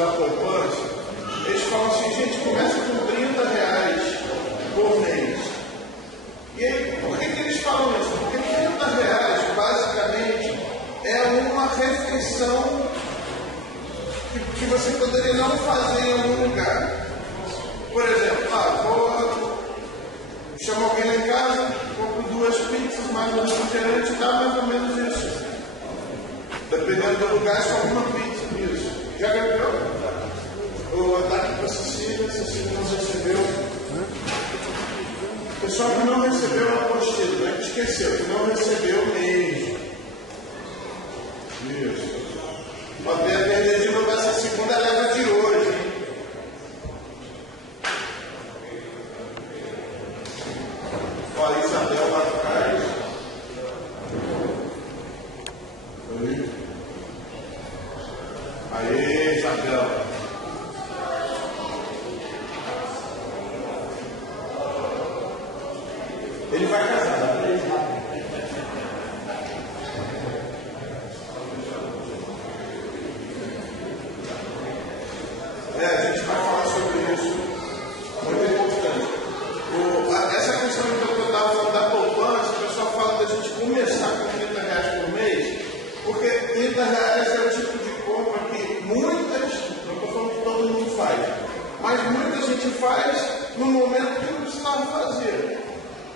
da poupança, eles falam assim, gente, começa com R$30 por mês. E aí, por que eles falam isso? Porque R$30, basicamente, é uma refeição que você poderia não fazer em algum lugar. Por exemplo, vou chamar alguém lá em casa, compro 2 pizzas, mais um refrigerante, dá mais ou menos isso. Dependendo do lugar, é só uma pizza, isso. Já ganhou? O ataque para Cecília não recebeu. O pessoal que não recebeu a apostila, não é que esqueceu, que não recebeu mesmo. Isso. Pode perder de novo essa segunda leva de hoje, hein? Olha, Isabel lá atrás. Aê, Isabel. Ele vai casar. A gente vai falar sobre isso. Muito importante. Essa questão que eu estava falando da poupança, o pessoal fala da gente começar com R$30 por mês, porque R$30 é o tipo de compra que muitas, não estou falando que todo mundo faz, mas muita gente faz no momento que não precisava fazer.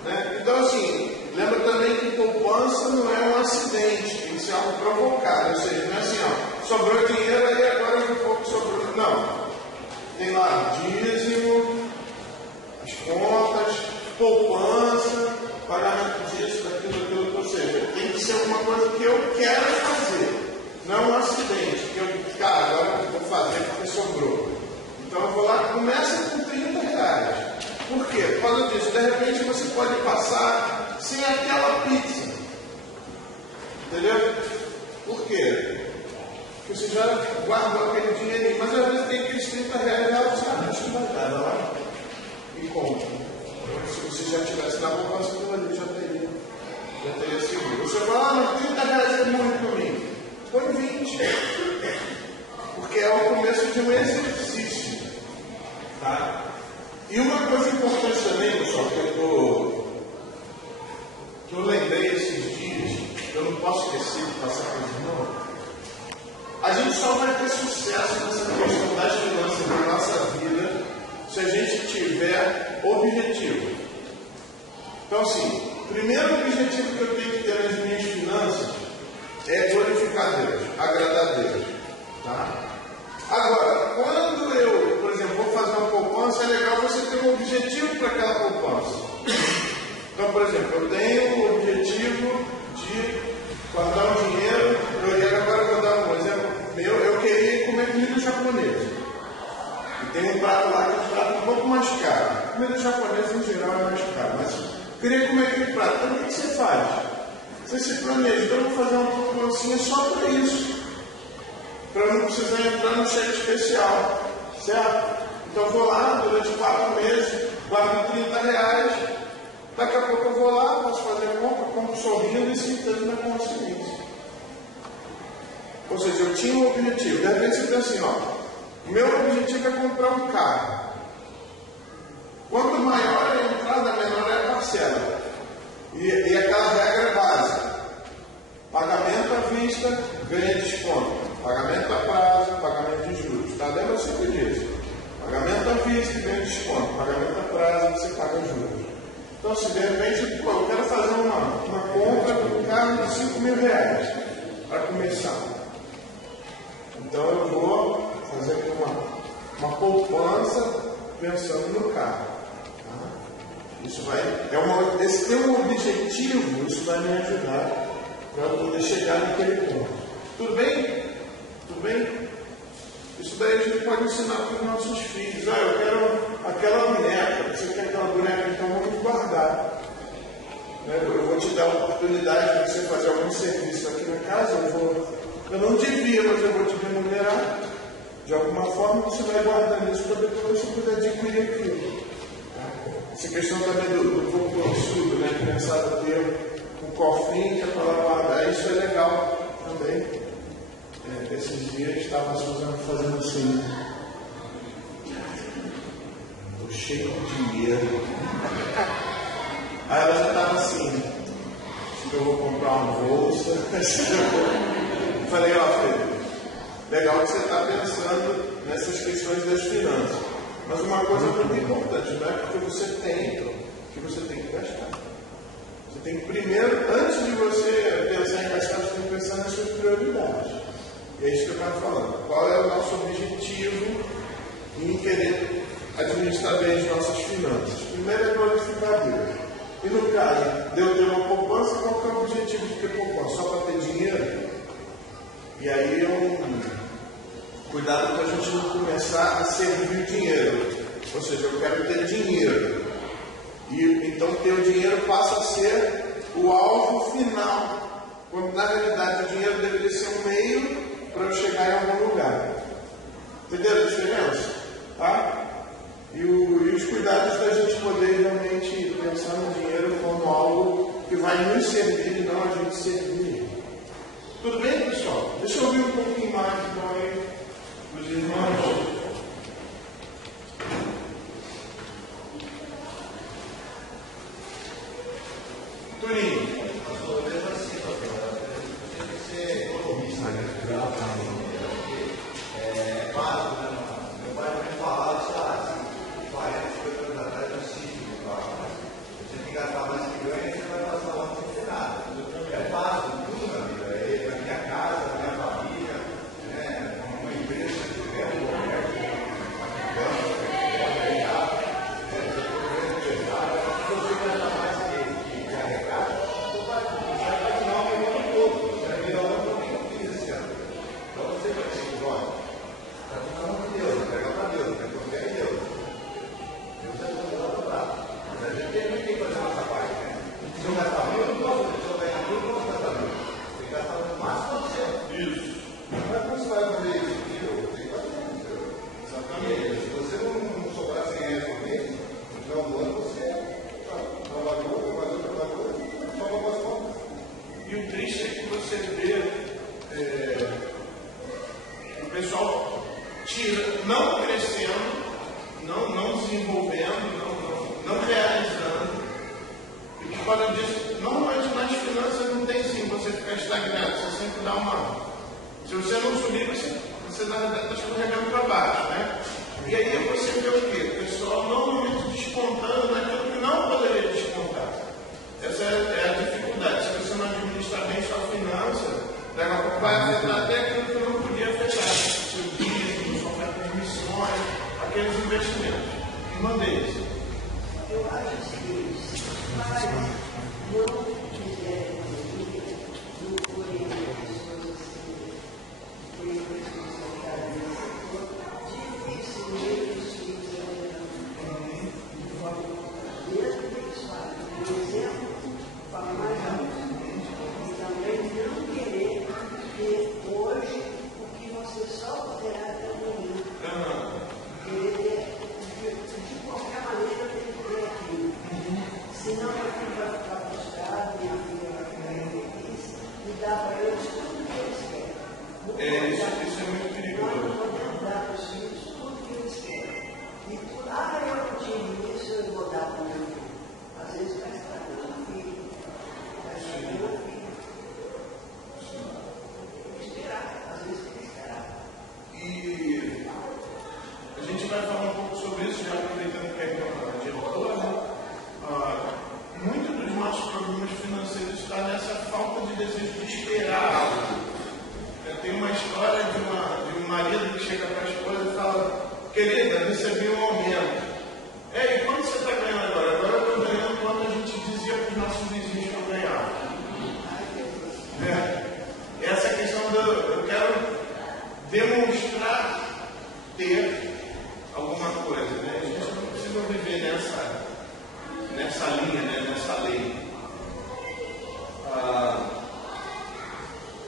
Né? Então, assim, lembra também que poupança não é um acidente, tem que ser algo provocado, ou seja, não é assim, sobrou dinheiro aí agora um pouco sobrou. Não. Tem lá dízimo, as contas, poupança, pagamento disso, daquilo, ou seja, tem que ser uma coisa que eu quero fazer, não um acidente, que eu, agora eu vou fazer porque sobrou. Então eu vou lá, começa com R$30. Por quê? Por causa disso, de repente você pode passar sem aquela pizza. Entendeu? Por quê? Porque você já guardou aquele dinheirinho, mas às vezes tem aqueles R$30 lá, você acha que vai dar lá e compra. Se você já tivesse na poupança, ali já teria seguro. Você fala, mas R$30 é muito para mim. Põe 20. Porque é o começo de um exercício. Tá? E uma coisa importante também, pessoal, que eu lembrei esses dias, que eu não posso esquecer de passar para os irmãos, a gente só vai ter sucesso nessa questão das finanças na nossa vida se a gente tiver objetivo. Então, assim, o primeiro objetivo que eu tenho que ter nas minhas finanças é glorificar Deus, agradar a Deus. Tá? Agora, quando eu, por exemplo, vou fazer uma poupança, é legal você ter um objetivo para aquela poupança. Então, por exemplo, eu tenho o objetivo de guardar um dinheiro, agora vou dar um exemplo meu, eu queria comer comida japonesa. E tem um prato lá que é um prato um pouco mais caro. Comida japonesa em geral é mais caro, mas eu queria comer aquele prato. Então o que você faz? Você se planeja, então eu vou fazer uma poupancinha só para isso. Para não precisar entrar no cheque especial, certo? Então eu vou lá durante 4 meses, guardo R$30, daqui a pouco eu vou lá, posso fazer a compra, compro sorrindo e sentando na consciência. Ou seja, eu tinha um objetivo, de repente você pensa assim, meu objetivo é comprar um carro. Quanto maior a entrada, menor é a parcela. E aquela regra é básica. Pagamento à vista, ganha desconto. Pagamento a prazo, pagamento de juros. Tá? Lembra sempre disso. Pagamento à vista, ganha desconto. Pagamento a prazo, você paga juros. Então, se de repente, eu quero fazer uma compra de um carro de R$5.000 para começar. Então, eu vou fazer aqui uma poupança pensando no carro. Tá? Isso vai, esse ter um objetivo, isso vai me ajudar para eu poder chegar naquele ponto. Tudo bem? Tudo bem? Isso daí a gente pode ensinar para os nossos filhos. Eu quero aquela boneca, você quer aquela boneca, então vamos guardar. Eu vou te dar a oportunidade de você fazer algum serviço aqui na casa, eu não devia, mas eu vou te remunerar. De alguma forma você vai guardando isso para depois você poder adquirir aquilo. Essa questão também do poupançudo, né? Pensar ter um cofrinho que é para guardar, isso é legal também. esses dias estava a Suzana fazendo assim. Estou cheio de dinheiro. Aí ela já estava assim. Acho que eu vou comprar uma bolsa. Falei, ó, Felipe, legal que você está pensando nessas questões das finanças. Mas uma coisa muito importante, não é porque você tem que você tem que gastar. Você tem que primeiro, antes de você pensar em gastar, você tem que pensar nas suas prioridades. E é isso que eu estava falando. Qual é o nosso objetivo em querer administrar bem as nossas finanças? Primeiro é glorificar Deus. E no caso, Deus deu uma poupança, qual que é o objetivo de ter poupança? Só para ter dinheiro? E aí é um cuidado para a gente não começar a servir o dinheiro. Ou seja, eu quero ter dinheiro. E então ter o dinheiro passa a ser o alvo final. Quando na realidade o dinheiro deveria ser um meio para eu chegar em algum lugar. Entenderam a diferença? Tá? E os cuidados da gente poder realmente pensar no dinheiro como algo que vai nos servir e não a gente servir. Tudo bem, pessoal? Deixa eu ouvir um pouquinho mais então aí dos irmãos. Turinho. Ser economista, né? É básico, né? Meu pai me falava isso há 40, 50 anos atrás no sítio. Você tem que gastar mais que ganha e você vai passar lá sem nada. É básico, tudo na vida. Na minha casa, na minha família, né? Uma empresa que tiver um comércio, se você gastar mais que arrecada, você vai continuar o ano todo. Você vai virar o ano que eu fiz esse ano. Então você vai ter que, olha, está tudo na mão de Deus, entrega para Deus, não é confiar em Deus. Deus é tudo lá para lá. Mas a gente tem que fazer a nossa parte, né? Se eu gastar mil, eu não posso. Se eu ganhar mil, eu não posso gastar mil. Tem que gastar no máximo de 100. Isso. Mas como você vai fazer isso? Tem que fazer isso. Exatamente. Se você não sobrar 100 reais por mês, no final do ano você trabalhou, só para as contas. E o triste é que você vê o pessoal não crescendo, não desenvolvendo, não realizando. E por causa disso, normalmente nas finanças não tem sim você ficar estagnado, você sempre dá uma. Se você não subir, você na verdade está escorregando para baixo, né? E aí você vê o quê? O pessoal normalmente descontando naquilo que não poderia descontar. Essa é a dificuldade. Se você não administrar bem sua finança, daqui a pouco vai afetar até aquilo que não podia afetar. Seu dízimo, sua transmissões, aqueles investimentos. Irmã deles. Eu acho o seguinte, mas não quiser não colher pessoas que têm responsabilidade nesse setor, dificilmente os filhos irão de forma mesmo que eles falem. Por exemplo, fala mais alto. E também não querer ter hoje o que você só poderá ter amanhã. Querer ter, de qualquer maneira, tem que ter aquilo. Senão a filha vai ficar frustrada, minha filha vai ficar infeliz e dá para eles tudo o que eles querem. Isso é muito perigoso. Nós não podemos dar para os filhos tudo o que eles querem. E eu não tive isso, eu vou dar para o meu filho. Às vezes vai estragando o filho. Vai estragando o filho. Tem que esperar. Às vezes tem que esperar. E a gente vai falar um pouco sobre isso, já aproveitando que é a diretora, né? Muitos dos nossos problemas financeiros estão nessa falta de desejo de esperar algo. Tem uma história de um marido que chega para a esposa e fala: querida, recebi um aumento. Ei, quanto você está ganhando agora? Agora eu estou ganhando quanto a gente dizia para os nossos vizinhos que eu ganhava. Essa é a questão eu quero demonstrar ter alguma coisa, né? A gente não precisa viver nessa linha, né? Nessa lei.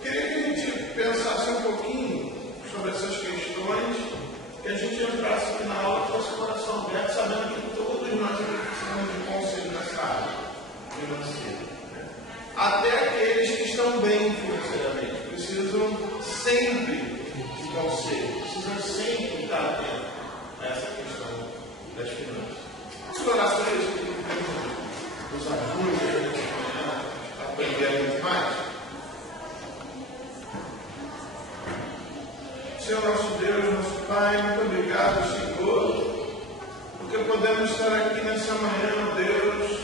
Queria que a gente pensasse um pouquinho sobre essas questões, que a gente entrasse aqui na aula com o coração aberto, sabendo que todos nós aqui precisamos de conselho nessa área financeira. Né? Até aqueles que estão bem financeiramente precisam sempre conselho. Precisa sempre estar atento a essa questão das finanças. As orações que nos ajudam a aprender muito mais. Senhor nosso Deus, nosso Pai, muito obrigado, Senhor, porque podemos estar aqui nessa manhã, Deus,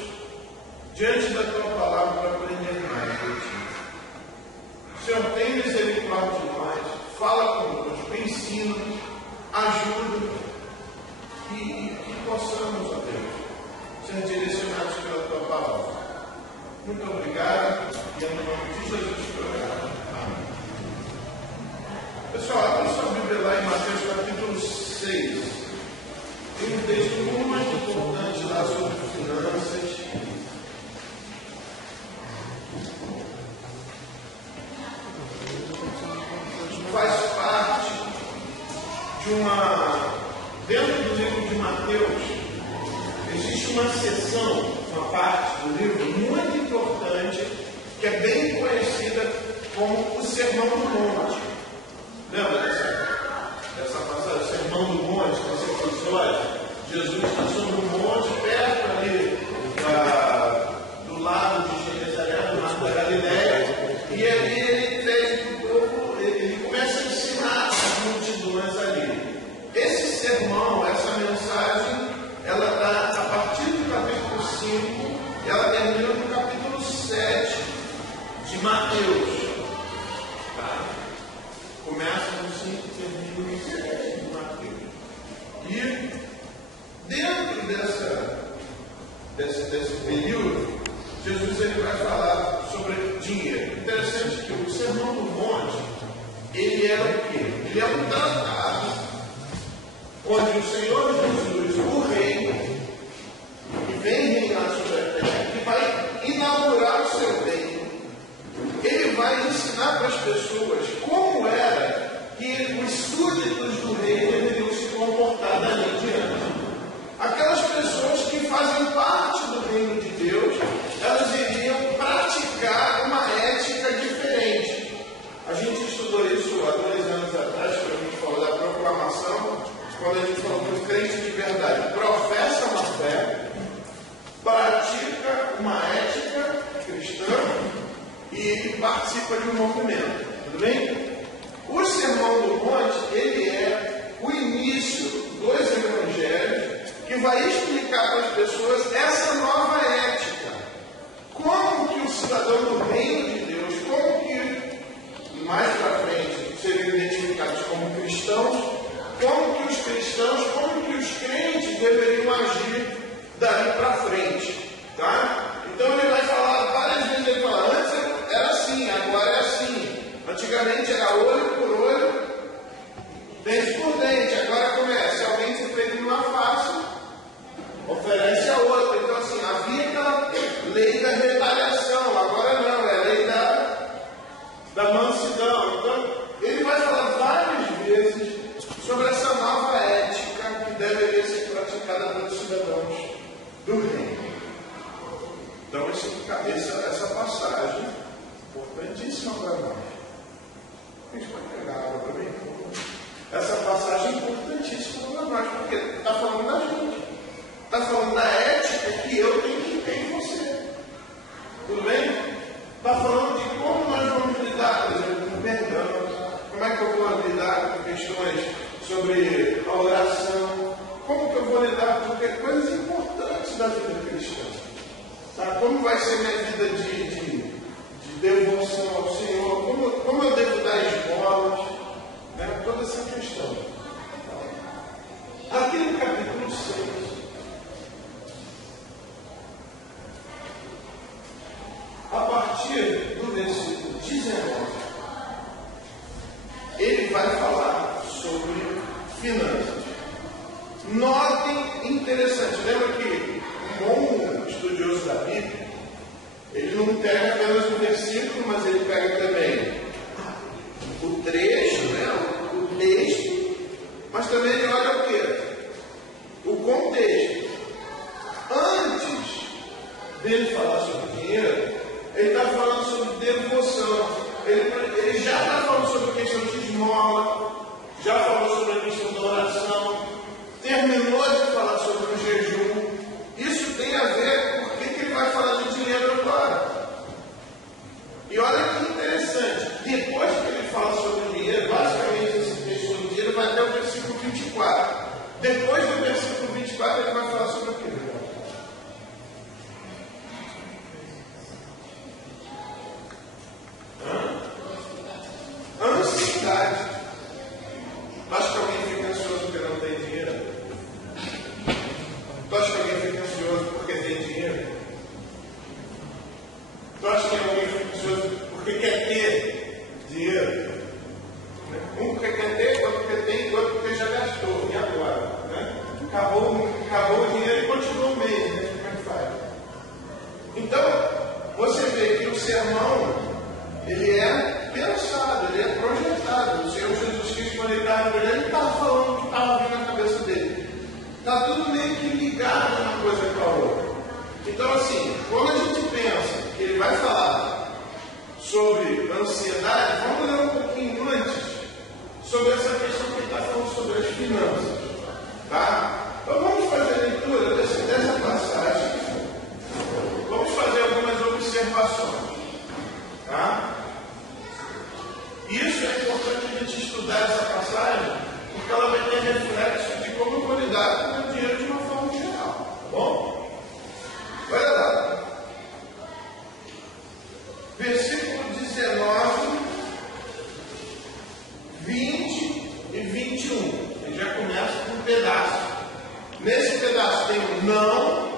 diante da Tua palavra para aprender mais de Ti. Senhor, tem misericórdia de nós, fala conosco, ensina, ajuda, que possamos, ó Deus, ser direcionados pela Tua palavra. Muito obrigado, e em nome de Jesus que oramos. Amém. Pessoal, abra sua Bíblia lá em Mateus capítulo 6. Tem um texto muito importante lá sobre finanças. Faz parte de dentro do livro de Mateus, existe uma seção, uma parte do livro muito importante, que é bem conhecida como o Sermão do Monte. Lembra dessa passagem, o Sermão do Monte, nesse episódio? Jesus está sobre um monte, perto ali do lado de Jerusalém, do lado da Galileia, e ali ele fez um pouco, ele começa a ensinar as multidões ali. Esse sermão, essa mensagem, ela está a partir do capítulo 5 e ela termina no capítulo 7 de Mateus. Começa no 5 e termina no 7 de Mateus. E dentro desse período, Jesus ele vai falar sobre dinheiro. Interessante que o Sermão do Monte, ele é o quê? Ele é um tratado onde o Senhor Jesus, o Rei, que vem reinar sobre a terra, que vai inaugurar o seu reino, ele vai ensinar para as pessoas como era que os súditos do rei deveriam se comportar dali em diante. Aquelas pessoas que fazem parte do reino de Deus, elas iriam praticar uma ética diferente. A gente estudou isso há 2 anos atrás, quando a gente falou da proclamação, quando a gente falou do crente de verdade. Professa uma fé, pratica uma ética cristã e participa de um movimento. Tudo bem? O Sermão do Monte, ele é o início dos evangelhos que vai explicar para as pessoas essa nova ética. Como que o cidadão do reino de Deus, como que mais para frente seriam identificados como cristãos, como que os cristãos, como que os crentes deveriam agir dali para frente. Tá? Então ele vai falar várias vezes, ele fala, antes era assim, agora é assim. Antigamente era olho por olho, dente por dente, agora começa. Se alguém se fez numa face, oferece a outra. Então assim, havia aquela lei da retaliação, agora não, é a lei da mansidão. Então, ele vai falar várias vezes sobre essa nova ética que deveria ser praticada pelos cidadãos do reino. Então, essa passagem importantíssima para nós. A gente pode pegar água para mim? Essa passagem é importantíssima para nós, porque está falando da gente. Está falando da ética que eu tenho que ter em você. Tudo bem? Está falando de como nós vamos lidar, por exemplo, com o perdão. Como é que eu vou lidar com questões sobre a oração? Como que eu vou lidar com coisas importantes da vida cristã? Tá? Como vai ser minha vida de devoção ao Senhor? Como eu devo dar esmolas? Né? Toda essa questão. Aqui no capítulo 6, a partir do versículo 19, ele vai falar sobre finanças. Notem, interessante, lembra que um bom estudioso da Bíblia, ele não pega apenas o versículo, mas ele pega também o trecho, né, o texto, mas também ele olha o quê? O contexto. Antes dele falar sobre dinheiro, ele está falando sobre devoção. Ele já está falando sobre a questão de esmola, já falou sobre a questão da oração, terminou de falar sobre o jejum. Isso tem a ver com o que ele vai falar de dinheiro agora. E olha que interessante, depois que ele fala sobre o dinheiro, basicamente esse texto sobre o dinheiro vai até o versículo 24. Depois do versículo 24 ele vai falar sobre o quê? Ansiedade. Acho que alguém fica ansioso porque não tem dinheiro? Tu acha que alguém fica ansioso porque tem dinheiro? Tu acha que alguém fica ansioso porque quer ter dinheiro? Um porque quer ter, outro porque tem, outro porque já gastou. E agora? Né? Acabou o dinheiro e continua o mês. Né? Como é que faz? Então, você vê que o sermão, ele é pensado, ele é projetado. O Senhor Jesus Cristo, quando ele estava pregando, ele estava falando o que estava vindo na cabeça dele. Está tudo meio que ligado uma coisa com a outra. Então, assim, quando a gente pensa que ele vai falar sobre ansiedade, vamos ler um pouquinho antes sobre essa questão que ele está falando sobre as finanças. Tá? Então, vamos fazer a leitura dessa passagem. Vamos fazer algumas observações. Tá? Isso é importante a gente estudar essa passagem, porque ela vai ter reflexo de como eu vou lidar com o dinheiro de uma forma geral. Tá bom? Olha lá. Versículo 19, 20 e 21. A gente já começa com um pedaço. Nesse pedaço tem o não,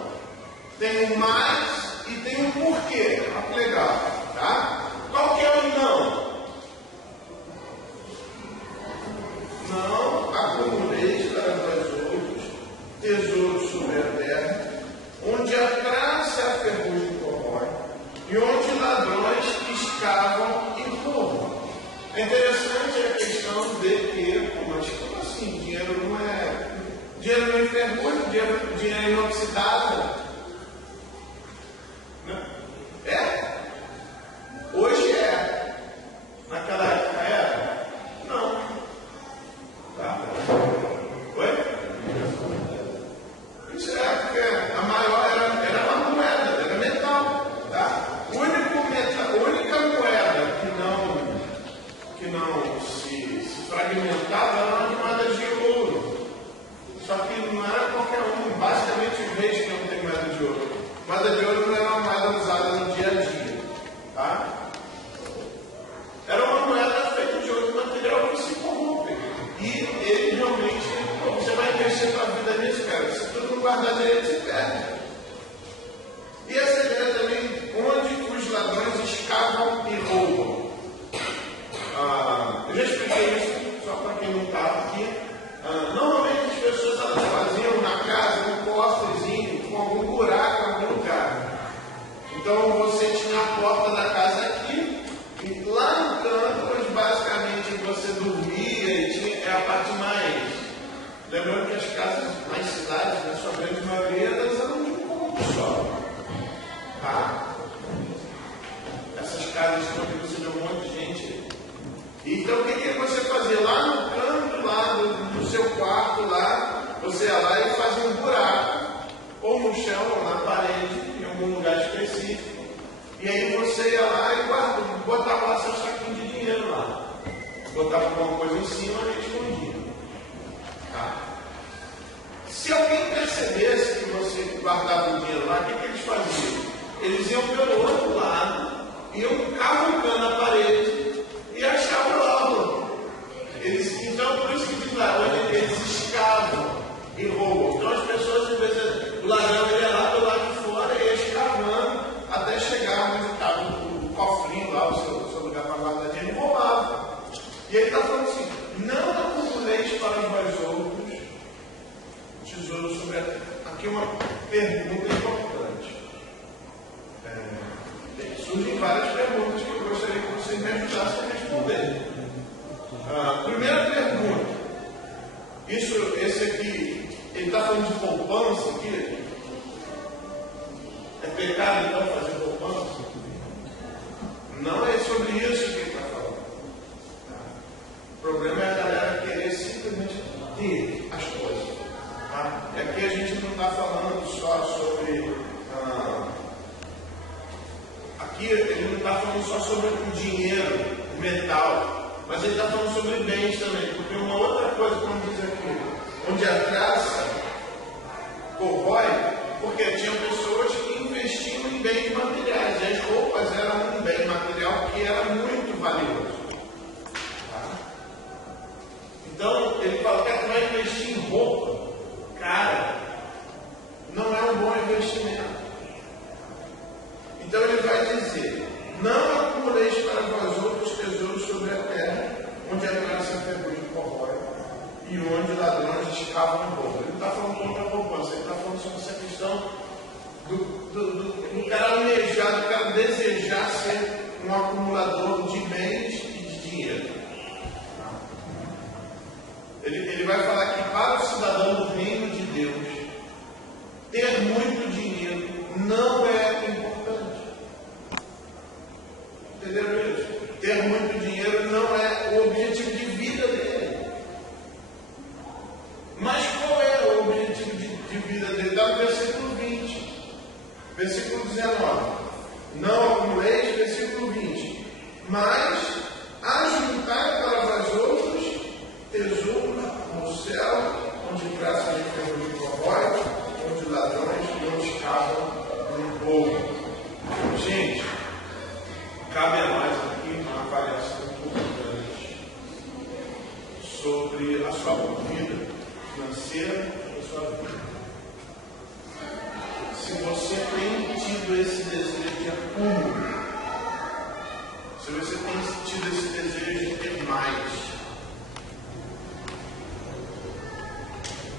tem o mais e tem o porquê. Olha que legal. Tá? Qual que é o não? Não acumuleis para vós outros tesouros sobre a terra, onde a traça e a ferrugem corrói, e onde ladrões escavam e roubam. É interessante a questão de que, mas como assim? Dinheiro não enferruja, dinheiro é inoxidável. É? Hoje é. Naquela época era? Não. Tá? Oi? Isso é porque a maior era uma moeda, era metal. Tá? A única moeda que não se fragmentava era uma moeda de ouro. Só que não era qualquer um, basicamente os reis que não tem moeda de ouro. Moeda de ouro não era uma moeda usada no dia a dia. Tá? Era uma moeda feita de outro material que se corrompe. E ele realmente, você vai investir sua vida nisso, cara. Se tu não guardar direito, você perde. E essa ideia também, onde os ladrões escavam e roubam. Eu já expliquei isso, só para quem não estava aqui. Normalmente as pessoas elas faziam na casa um cofrezinho com algum buraco em algum lugar. Então você tinha a porta da casa aqui, e lá no canto, onde basicamente você dormia e tinha, é a parte mais. Lembrando que as casas nas cidades, na sua grande maioria, elas eram de um cômodo só. Tá? Essas casas que você vê um monte de gente. Então o que você fazia? Lá no canto, lá no seu quarto, lá, você ia lá e fazia um buraco, ou no chão, ou na parede, em algum lugar específico. E aí você ia lá e botava lá seu saquinho de dinheiro lá. Botava alguma coisa em cima e escondia. Tá? Se alguém percebesse que você guardava o dinheiro lá, o que eles faziam? Eles iam pelo outro lado, iam cavucando a parede e achavam lá. Então, por isso que diz lá, onde eles escavam e roubam. Então, as pessoas, às vezes, o ladrão ia lá pelo lado de fora e ia escavando até chegar onde estava o cofrinho lá, o seu lugar para guardar dinheiro, e roubava. E ele está falando assim: não acumuleis para vós outros tesouros sobre a terra. Aqui uma pergunta importante. Surgem várias perguntas que eu gostaria que você me ajudasse a responder. Primeira pergunta. Esse aqui, ele está falando de poupança aqui? É pecado então fazer poupança? Não é sobre isso que ele está falando. O problema é a galera querer está falando só sobre. Aqui ele não está falando só sobre o dinheiro, o metal, mas ele está falando sobre bens também. Porque uma outra coisa, como diz aqui, onde a traça corrói, porque tinham pessoas que investiam em bens materiais, e as roupas eram um bem material que era muito valioso. Então, ele fala que vai investir em roupa, cara, não é um bom investimento. Então, ele vai dizer: não acumuleis para vós outros tesouros sobre a terra, onde a traça ferrugem corrói, e onde ladrões escavam no roubo. Ele não está falando contra a poupança, ele está falando sobre essa questão do cara almejar, do cara desejar ser um acumulador de bens e de dinheiro. Ele vai falar que para o cidadão do reino de Deus, ter muito dinheiro não é importante. Entenderam isso? Ter muito dinheiro não é o objetivo de vida dele. Mas qual é o objetivo de vida dele? Está no versículo 20. Versículo 19. Não acumuleis, versículo 20. Mas ajuntai para vós outros tesouro no céu, onde graças de ferrugem corrói, onde ladrões não escapam no roubo. Gente, cabe a nós aqui uma avaliação importante sobre a sua vida financeira e a sua vida. Se você tem tido esse desejo de acúmulo, se você tem tido esse desejo de ter mais,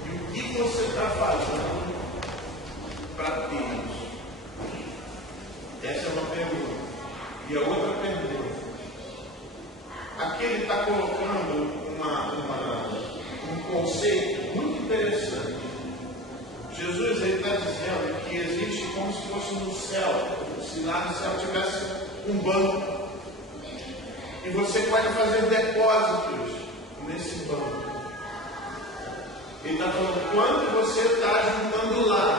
o que você está fazendo para ter isso? Essa é uma pergunta. E a outra pergunta. Aqui ele está colocando um conceito muito interessante. Jesus está dizendo que existe como se fosse no céu, se lá no céu tivesse um banco. E você pode fazer depósitos nesse banco. Ele está falando quanto você está juntando lá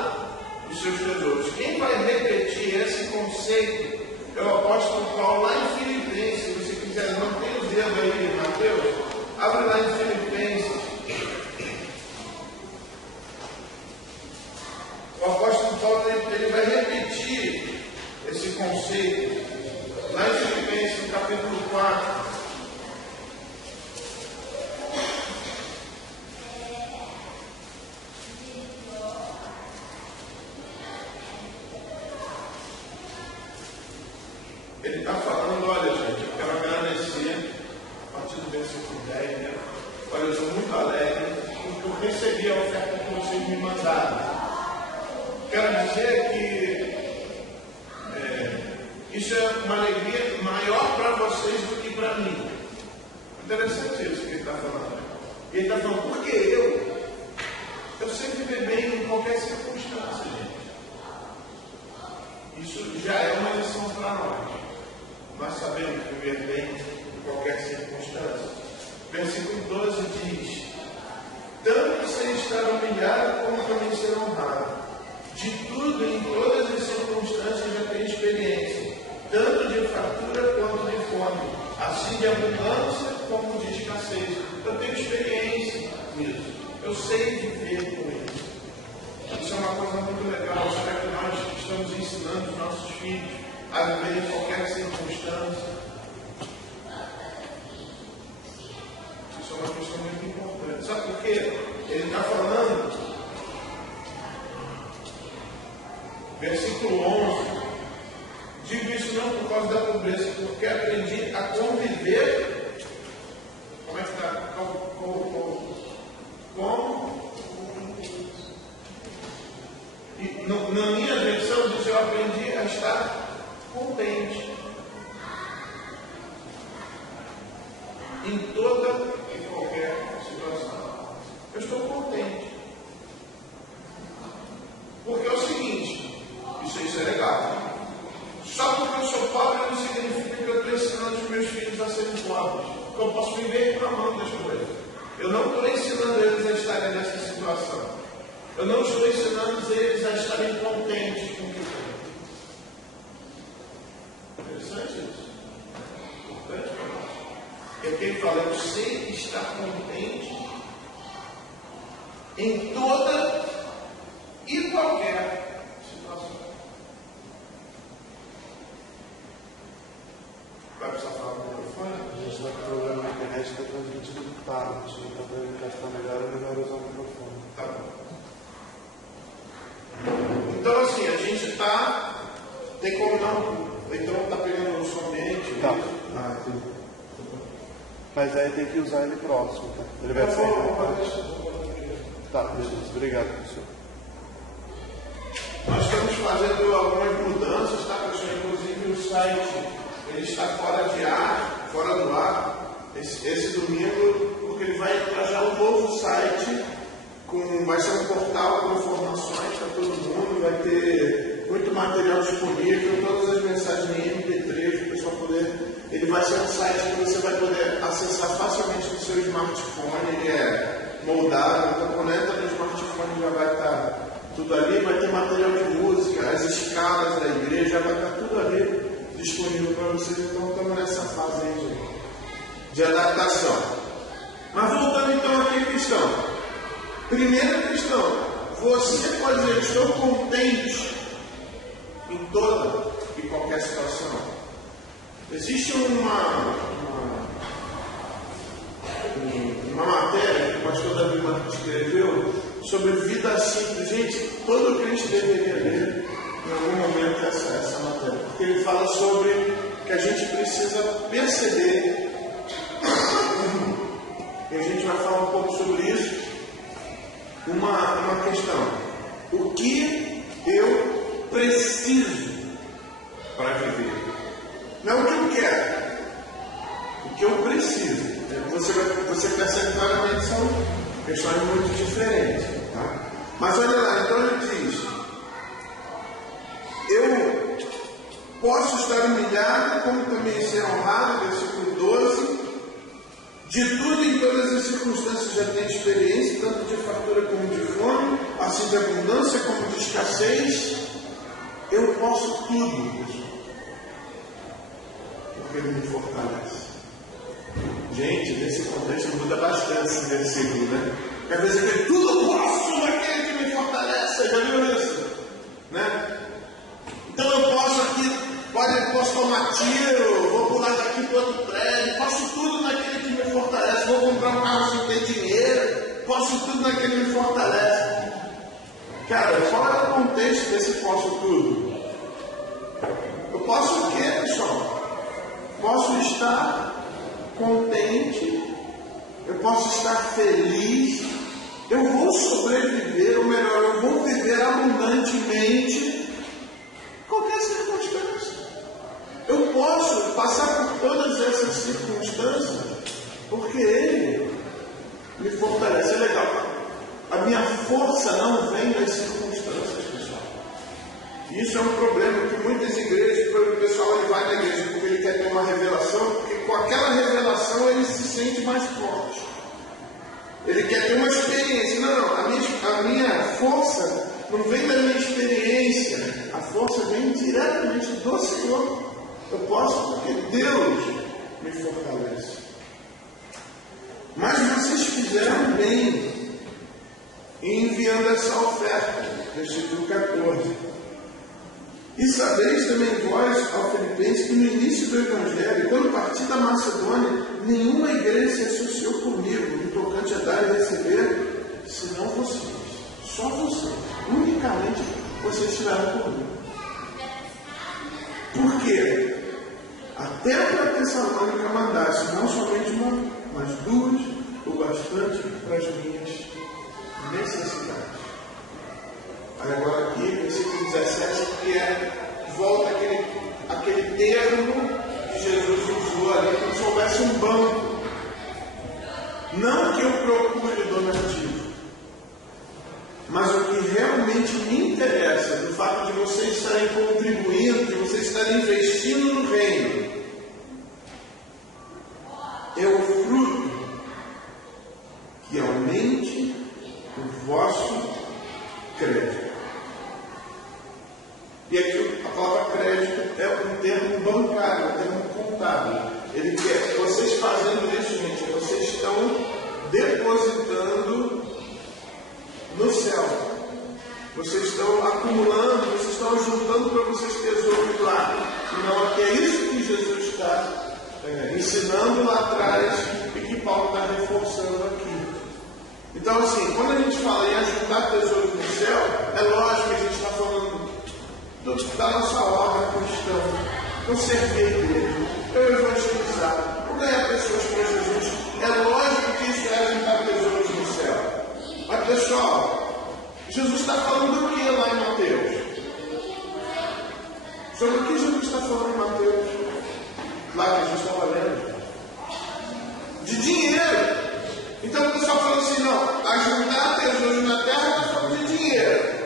os seus tesouros. Quem vai repetir esse conceito é o apóstolo Paulo lá em Filipenses. Se você quiser, não tem o dedo aí, Mateus. Abre lá em Filipenses. O apóstolo Paulo ele vai repetir esse conceito lá em Filipenses, no capítulo 4. Ele está falando: olha, gente, eu quero agradecer, a partir do versículo 10, né? Olha, eu sou muito alegre porque eu recebi a oferta que vocês me mandaram. Quero dizer que isso é uma alegria maior para vocês do que para mim. Interessante isso que ele está falando. Ele está falando, porque eu sempre viver bem em qualquer circunstância, gente. Isso já é uma lição para nós. Nós sabemos viver bem em qualquer circunstância. Versículo 12 diz: tanto sem estar humilhado como também ser honrado. De tudo, em todas as circunstâncias, já tenho experiência, tanto de fartura quanto de fome, assim de abundância como de escassez. Eu tenho experiência nisso. Eu sei viver com isso. Isso é uma coisa muito legal. Será que nós estamos ensinando os nossos filhos a viver em qualquer circunstância? Isso é uma questão muito importante. Sabe por quê? Ele está falando, versículo 11, digo isso não por causa da pobreza, porque aprendi a conviver. Como é que está? Como? E na minha versão diz: eu aprendi a estar contente em toda e qualquer situação. Eu estou contente. Porque é o seguinte, isso é legal. Só porque eu sou pobre não significa que eu estou ensinando os meus filhos a serem pobres. Porque eu posso viver reclamando das coisas. Eu não estou ensinando eles a estarem nessa situação. Eu não estou ensinando eles a estarem contentes com o que tem. Interessante isso. Importante para nós. Porque quem fala, eu sei que está contente em toda e qualquer situação. Vai precisar falar com o microfone? A gente está com problema na internet, está transmitindo do tablet. Então, para encaixar melhor, é melhor usar o microfone. Tá bom. Então, assim, a gente está. Tem como não. Então, está pegando o som ambiente? Tá. Ah, entendi. Mas aí tem que usar ele próximo, tá? Ele vai ser. Tá, beleza. Obrigado, professor. Nós estamos fazendo algumas mudanças, tá, pessoal? Inclusive o site, ele está fora de ar, fora do ar, esse domingo, porque ele vai entrar já um novo site, vai ser um portal com informações para todo mundo, vai ter muito material disponível, todas as mensagens em MP3, para o pessoal poder. Ele vai ser um site que você vai poder acessar facilmente no seu smartphone, ele é moldável, então quando entra no smartphone já vai estar tudo ali, vai ter material de música, as escalas da igreja, vai estar tudo ali disponível para vocês, então estamos nessa fase aí de adaptação. Mas voltando então aqui à questão. Primeira questão, você pode dizer, estou contente em toda e qualquer situação. Existe uma matéria que o pastor Davi Martins escreveu sobre vida simples. Gente, todo crente deveria ler em algum momento essa matéria, porque ele fala sobre que a gente precisa perceber, e a gente vai falar um pouco sobre isso, uma questão: o que eu preciso para viver? Não o que eu quero, o que eu preciso. Você percebe claramente, são questões muito diferentes. Tá? Mas olha lá, então ele diz: eu posso estar humilhado, como também ser honrado, versículo 12. De tudo em todas as circunstâncias já tenho experiência, tanto de fartura como de fome, assim de abundância como de escassez. Eu posso tudo, pessoal, porque Ele me fortalece. Gente, nesse contexto muda bastante esse versículo, né? Quer dizer que tudo eu posso naquele que me fortalece. Já viu isso? Né? Então eu posso aqui, posso tomar tiro, vou pular daqui para outro prédio, posso tudo naquele que me fortalece, vou comprar um carro sem ter dinheiro, posso tudo naquele que me fortalece. Cara, qual é o contexto desse posso tudo? Eu posso o quê, pessoal? Posso estar contente, eu posso estar feliz, eu vou sobreviver, ou melhor, eu vou viver abundantemente qualquer circunstância. Eu posso passar por todas essas circunstâncias porque Ele me fortalece. É legal. A minha força não vem das circunstâncias, pessoal. E isso é um problema que muitas igrejas, o pessoal ele vai na igreja porque ele quer ter uma revelação, porque com aquela revelação ele se sente mais forte. Ele quer ter uma experiência. Não, a minha força não vem da minha experiência. A força vem diretamente do Senhor. Eu posso porque Deus me fortalece. Mas vocês fizeram bem em enviando essa oferta. Versículo 14. E sabeis também vós, ao Filipenses, que no início do Evangelho, quando parti da Macedônia, nenhuma igreja se associou comigo no tocante a dar e receber, senão vocês. Só vocês. Unicamente vocês estiveram comigo. Por quê? Até para Tessalônica mandasse não somente uma, mas duas, o bastante para as minhas necessidades. Agora aqui, versículo 17, que volta aquele termo que Jesus usou ali, como se houvesse um banco. Não que eu procure donativo, mas o que realmente me interessa, do fato de vocês estarem contribuindo, de vocês estarem investindo no reino, é o fruto que aumente o vosso crédito. E aqui a palavra crédito é um termo bancário, um termo contábil. Ele quer, vocês fazendo isso, gente, vocês estão depositando no céu. Vocês estão acumulando, vocês estão juntando para vocês tesouros lá. Então, aqui é isso que Jesus está ensinando lá atrás e que Paulo está reforçando aqui. Então, assim, quando a gente fala em ajuntar tesouros no céu, é lógico que a gente está falando da nossa obra cristã. Eu servir a igreja, eu evangelizar, eu ganhar pessoas para Jesus. É lógico que isso é ajuntar tesouros no céu. Mas, pessoal, Jesus está falando do que lá em Mateus? Sobre o que Jesus está falando em Mateus? Lá que a gente estava lendo. De dinheiro. Então o pessoal fala assim, não, ajuntar tesouros na terra está falando de dinheiro.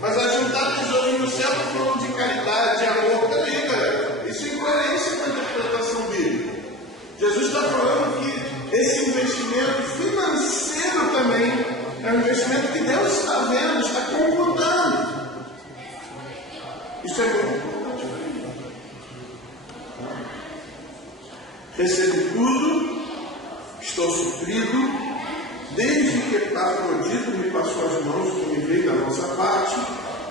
Mas ajuntar tesouros no céu está falando de caridade, de amor. Peraí, galera. Isso é incoerência com a interpretação bíblica. Jesus está falando que esse investimento financeiro também é um investimento que Deus está vendo, está concordando. Isso é muito importante. Recebi tudo, estou suprido, desde que Epafrodito me passou as mãos, que me veio da nossa parte,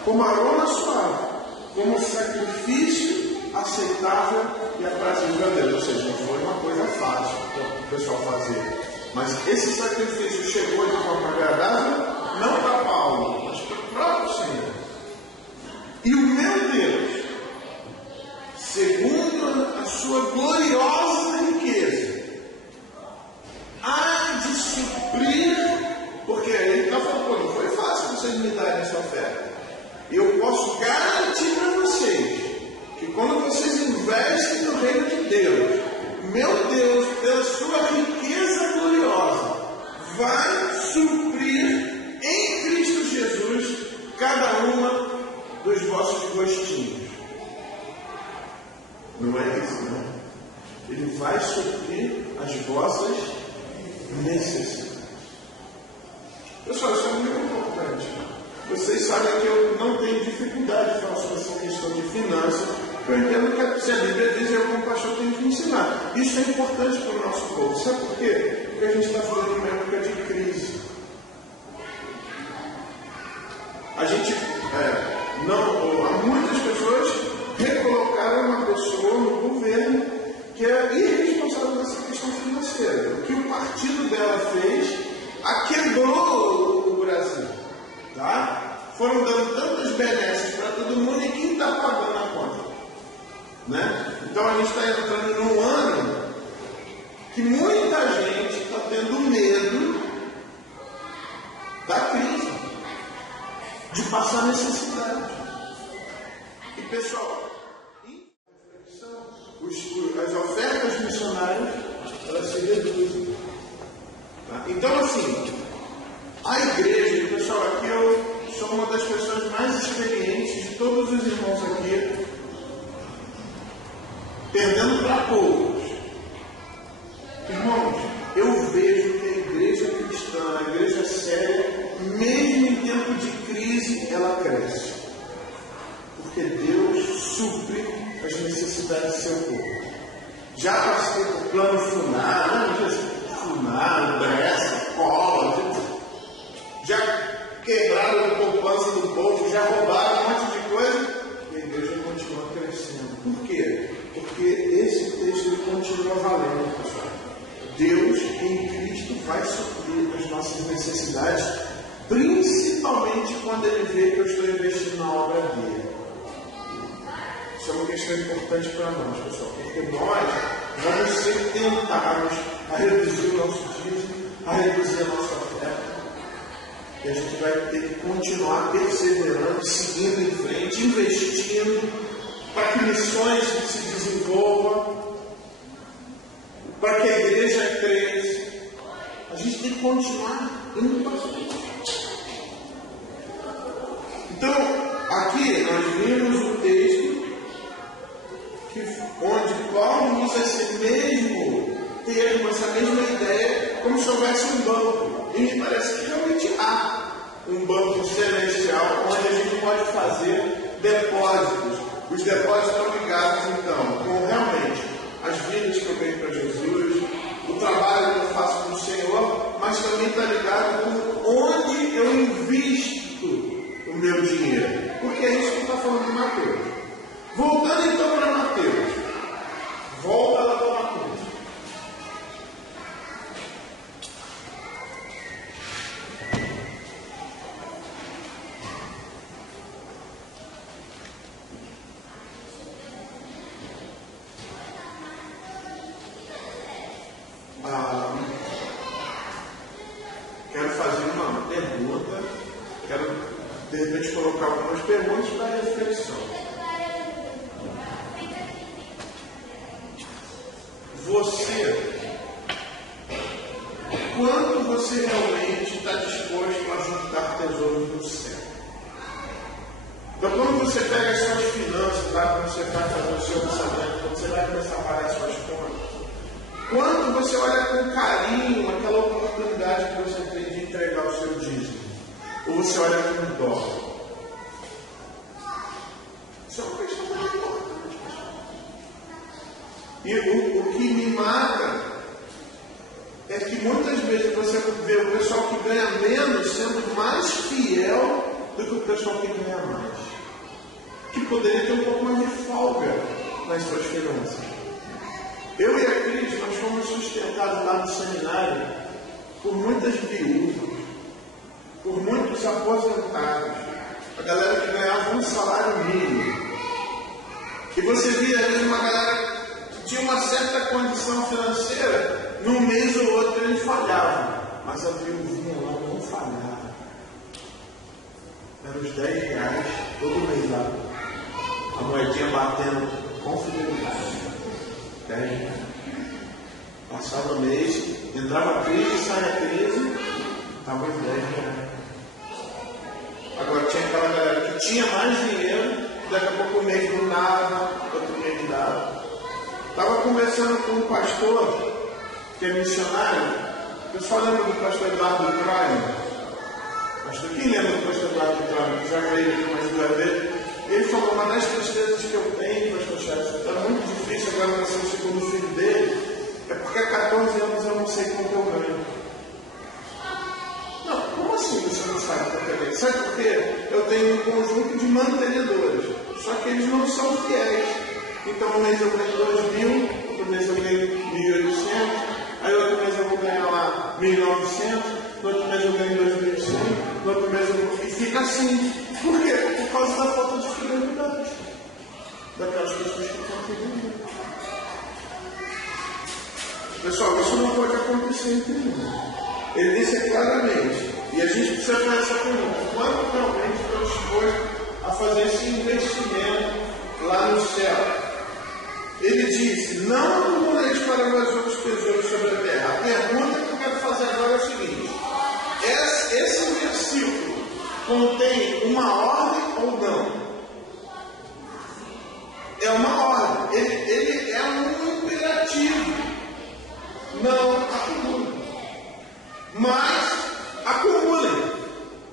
como aroma suave, como sacrifício aceitável e aprazível a Deus. Ou seja, não foi uma coisa fácil para o pessoal fazer. Mas esse sacrifício chegou de forma agradável, não para Paulo, mas para o próprio Senhor. E o meu Deus, segundo a sua gloriosa riqueza, há de suprir, porque ele está falando, não foi fácil vocês me darem essa oferta. Eu posso garantir para vocês que quando vocês investem no reino de Deus, meu Deus, pela sua riqueza gloriosa, vai suprir em Cristo Jesus cada uma dos vossos gostinhos. Não é isso, não? Ele vai suprir as vossas necessidades. Pessoal, isso é muito importante. Vocês sabem que eu não tenho dificuldade de falar sobre essa questão de finanças. Eu entendo que se a Bíblia diz, eu como pastor tenho que ensinar. Isso é importante para o nosso povo. Sabe por quê? Porque a gente está falando de uma época de crise. A gente, há muitas pessoas recolocaram uma pessoa no governo que é irresponsável nessa questão financeira. O que o partido dela fez, quebrou o Brasil. Tá? Foram dando tantas benesses para todo mundo e quem está pagando a conta? Né? Então a gente está entrando num ano que muita gente está tendo medo da crise, de passar necessidade. E pessoal, as ofertas missionárias elas se reduzem. Tá? Então assim, a igreja, pessoal, aqui eu sou uma das pessoas mais experientes de todos os irmãos aqui, perdendo para poucos. Irmãos, eu vejo que a igreja cristã, a igreja séria, mesmo em tempo de crise, ela cresce. Porque Deus supre as necessidades do seu povo. Já passei por plano FUNAR, Bressa, Cola, já quebraram a poupança do povo, já roubaram um monte de coisa, e a igreja continua crescendo. Por quê? Porque esse texto ele continua valendo, pessoal. Deus em Cristo vai suprir as nossas necessidades, principalmente quando Ele vê que eu estou investindo na obra dele. Isso é uma questão importante para nós, pessoal, porque nós vamos ser tentados a reduzir o nosso dízimo, a reduzir a nossa oferta. E a gente vai ter que continuar perseverando, seguindo em frente, investindo, para que missões se desenvolvam, para que a igreja cresça. A gente tem que continuar indo para frente. Então, aqui nós vimos um texto onde Paulo usa esse mesmo termo, essa mesma ideia, como se houvesse um banco. E me parece que realmente há. um banco celestial onde a gente pode fazer depósitos. Os depósitos estão ligados, então, com realmente as vidas que eu ganho para Jesus, o trabalho que eu faço com o Senhor, mas também está ligado com onde eu invisto o meu dinheiro. Porque é isso que está falando de Mateus. Voltando então para Mateus. Volta lá para Mateus. Quero fazer uma pergunta, quero de repente colocar algumas perguntas para reflexão. Quanto você realmente está disposto a juntar tesouros no céu? Então, quando você pega as suas finanças, quando você vai fazer o seu orçamento, quando você vai começar a pagar as suas contas, quanto você olha com carinho aquela oportunidade que você tem de entregar o seu dízimo? Ou você olha com dó? Isso é uma questão muito importante, pessoal. E o que me mata é que muitas vezes você vê o pessoal que ganha menos sendo mais fiel do que o pessoal que ganha mais. Que poderia ter um pouco mais de folga nas suas finanças. Eu e a Cris, nós fomos sustentados lá no seminário por muitas viúvas, por muitos aposentados, a galera que ganhava um salário mínimo. E você via ali uma galera que tinha uma certa condição financeira, num mês ou outro ele falhava, mas a viúvinha lá não falhava. Era os R$10 todo mês lá, a moedinha batendo com fidelidade. 10 reais. Passava o mês, entrava a crise, saia a crise, estava os 10 reais. Agora tinha aquela galera que tinha mais dinheiro, daqui a pouco o mês não dava, outro mês dava. Estava conversando com um pastor, que é missionário. O pessoal lembra do pastor Eduardo Troia? Pastor, quem lembra do pastor Eduardo Troia? Já veio aqui mais duas vezes. Ele falou: uma das tristezas que eu tenho, pastor Charles, está muito difícil agora nascer o segundo filho dele, é porque há 14 anos eu não sei quanto eu ganho. Não, como assim você não sabe quanto eu ganho? Sabe por quê? Eu tenho um conjunto de mantenedores, só que eles não são fiéis. Então, um mês eu ganho 2.000, outro mês eu ganho 1.800, aí outro mês eu vou ganhar lá 1.900, no outro mês eu ganho 2.100, no outro mês eu vou... E fica assim. Por quê? Por causa da falta de fidelidade daquelas pessoas que estão fidelidade. Pessoal, isso não pode acontecer entre nós. Ele disse claramente, e a gente precisa fazer essa pergunta: quanto realmente estou disposto a fazer esse investimento lá no céu? Ele disse: não acumuleis para vós outros tesouros sobre a terra. A pergunta que eu quero fazer agora é o seguinte: esse versículo contém uma ordem ou não? É uma ordem. Ele é um imperativo. Não acumulem. Mas acumulem.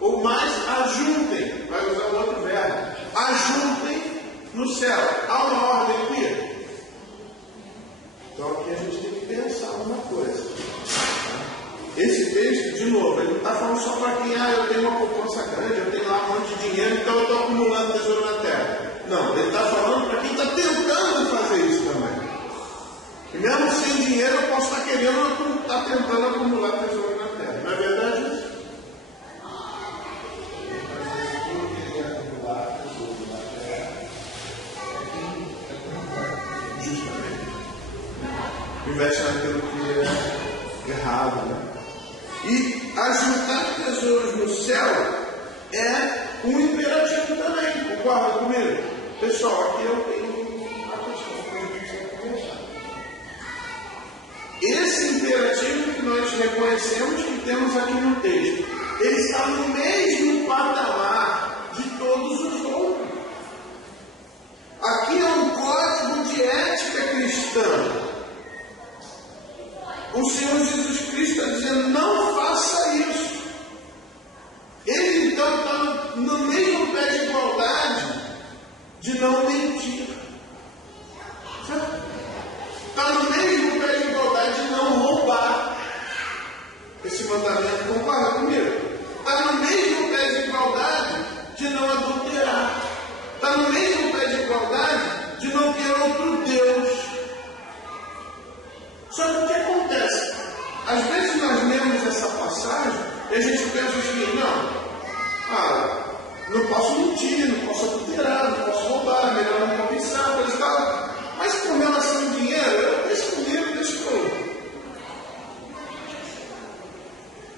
Ou mais ajuntem. Vai usar o outro verbo. Ajuntem no céu. Há uma ordem aqui. Então aqui a gente tem que pensar uma coisa. Esse texto, de novo, ele não está falando só para quem, eu tenho uma poupança grande, eu tenho lá um monte de dinheiro, então eu estou acumulando tesouro na terra. Não, ele está falando para quem está tentando fazer isso também. E mesmo sem dinheiro eu posso estar querendo, estar tentando acumular tesouro na terra. Não é verdade isso? Investe naquilo que é errado, né? E ajuntar tesouros no céu é um imperativo também. Concorda comigo? Pessoal, aqui eu tenho uma questão que a gente precisa conversar. Esse imperativo que nós reconhecemos que temos aqui no texto, ele está no mesmo patamar de todos os outros. Aqui é um código de ética cristã. O Senhor Jesus Cristo está dizendo: não faça isso. Ele casamento, concorda comigo? Está no mesmo pé de igualdade de não adulterar. Está no mesmo pé de igualdade de não ter outro Deus. Só que o que acontece? Às vezes nós lemos essa passagem e a gente pensa assim, não posso mentir, não posso adulterar, não posso roubar, melhor não cobiçar, coisa e tal. Mas com relação ao dinheiro, deixa comigo, deixa comigo.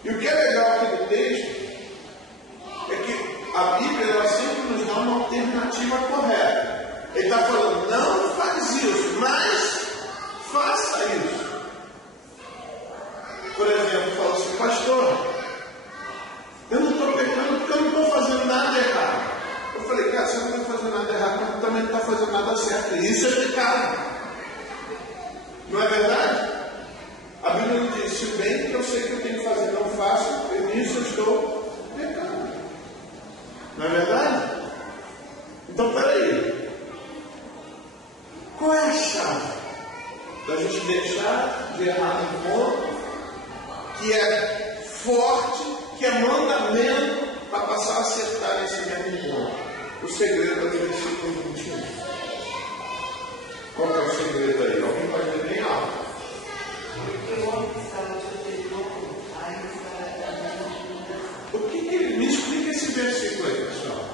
E o que é legal aqui do texto é que a Bíblia ela sempre nos dá uma alternativa correta. Ele está falando, não faz isso, mas faça isso. Por exemplo, fala assim, pastor, eu não estou pecando porque eu não estou fazendo nada errado. Eu falei, cara, você não está fazendo nada errado, mas também não está fazendo nada certo. E isso é pecado. Não é verdade? A Bíblia não diz, se bem que eu sei que eu tenho que fazer, não faço, e nisso eu estou pecando. Não é verdade? Então, peraí. Qual é a chave da gente deixar de errar no ponto que é forte, que é mandamento, para passar a acertar nesse mesmo ponto? O segredo é do versículo 21. Qual é o segredo aí? Alguém pode ler bem alto? Porque o homem que está no seu tesouro, ainda está O que me explica esse versículo aí, pessoal?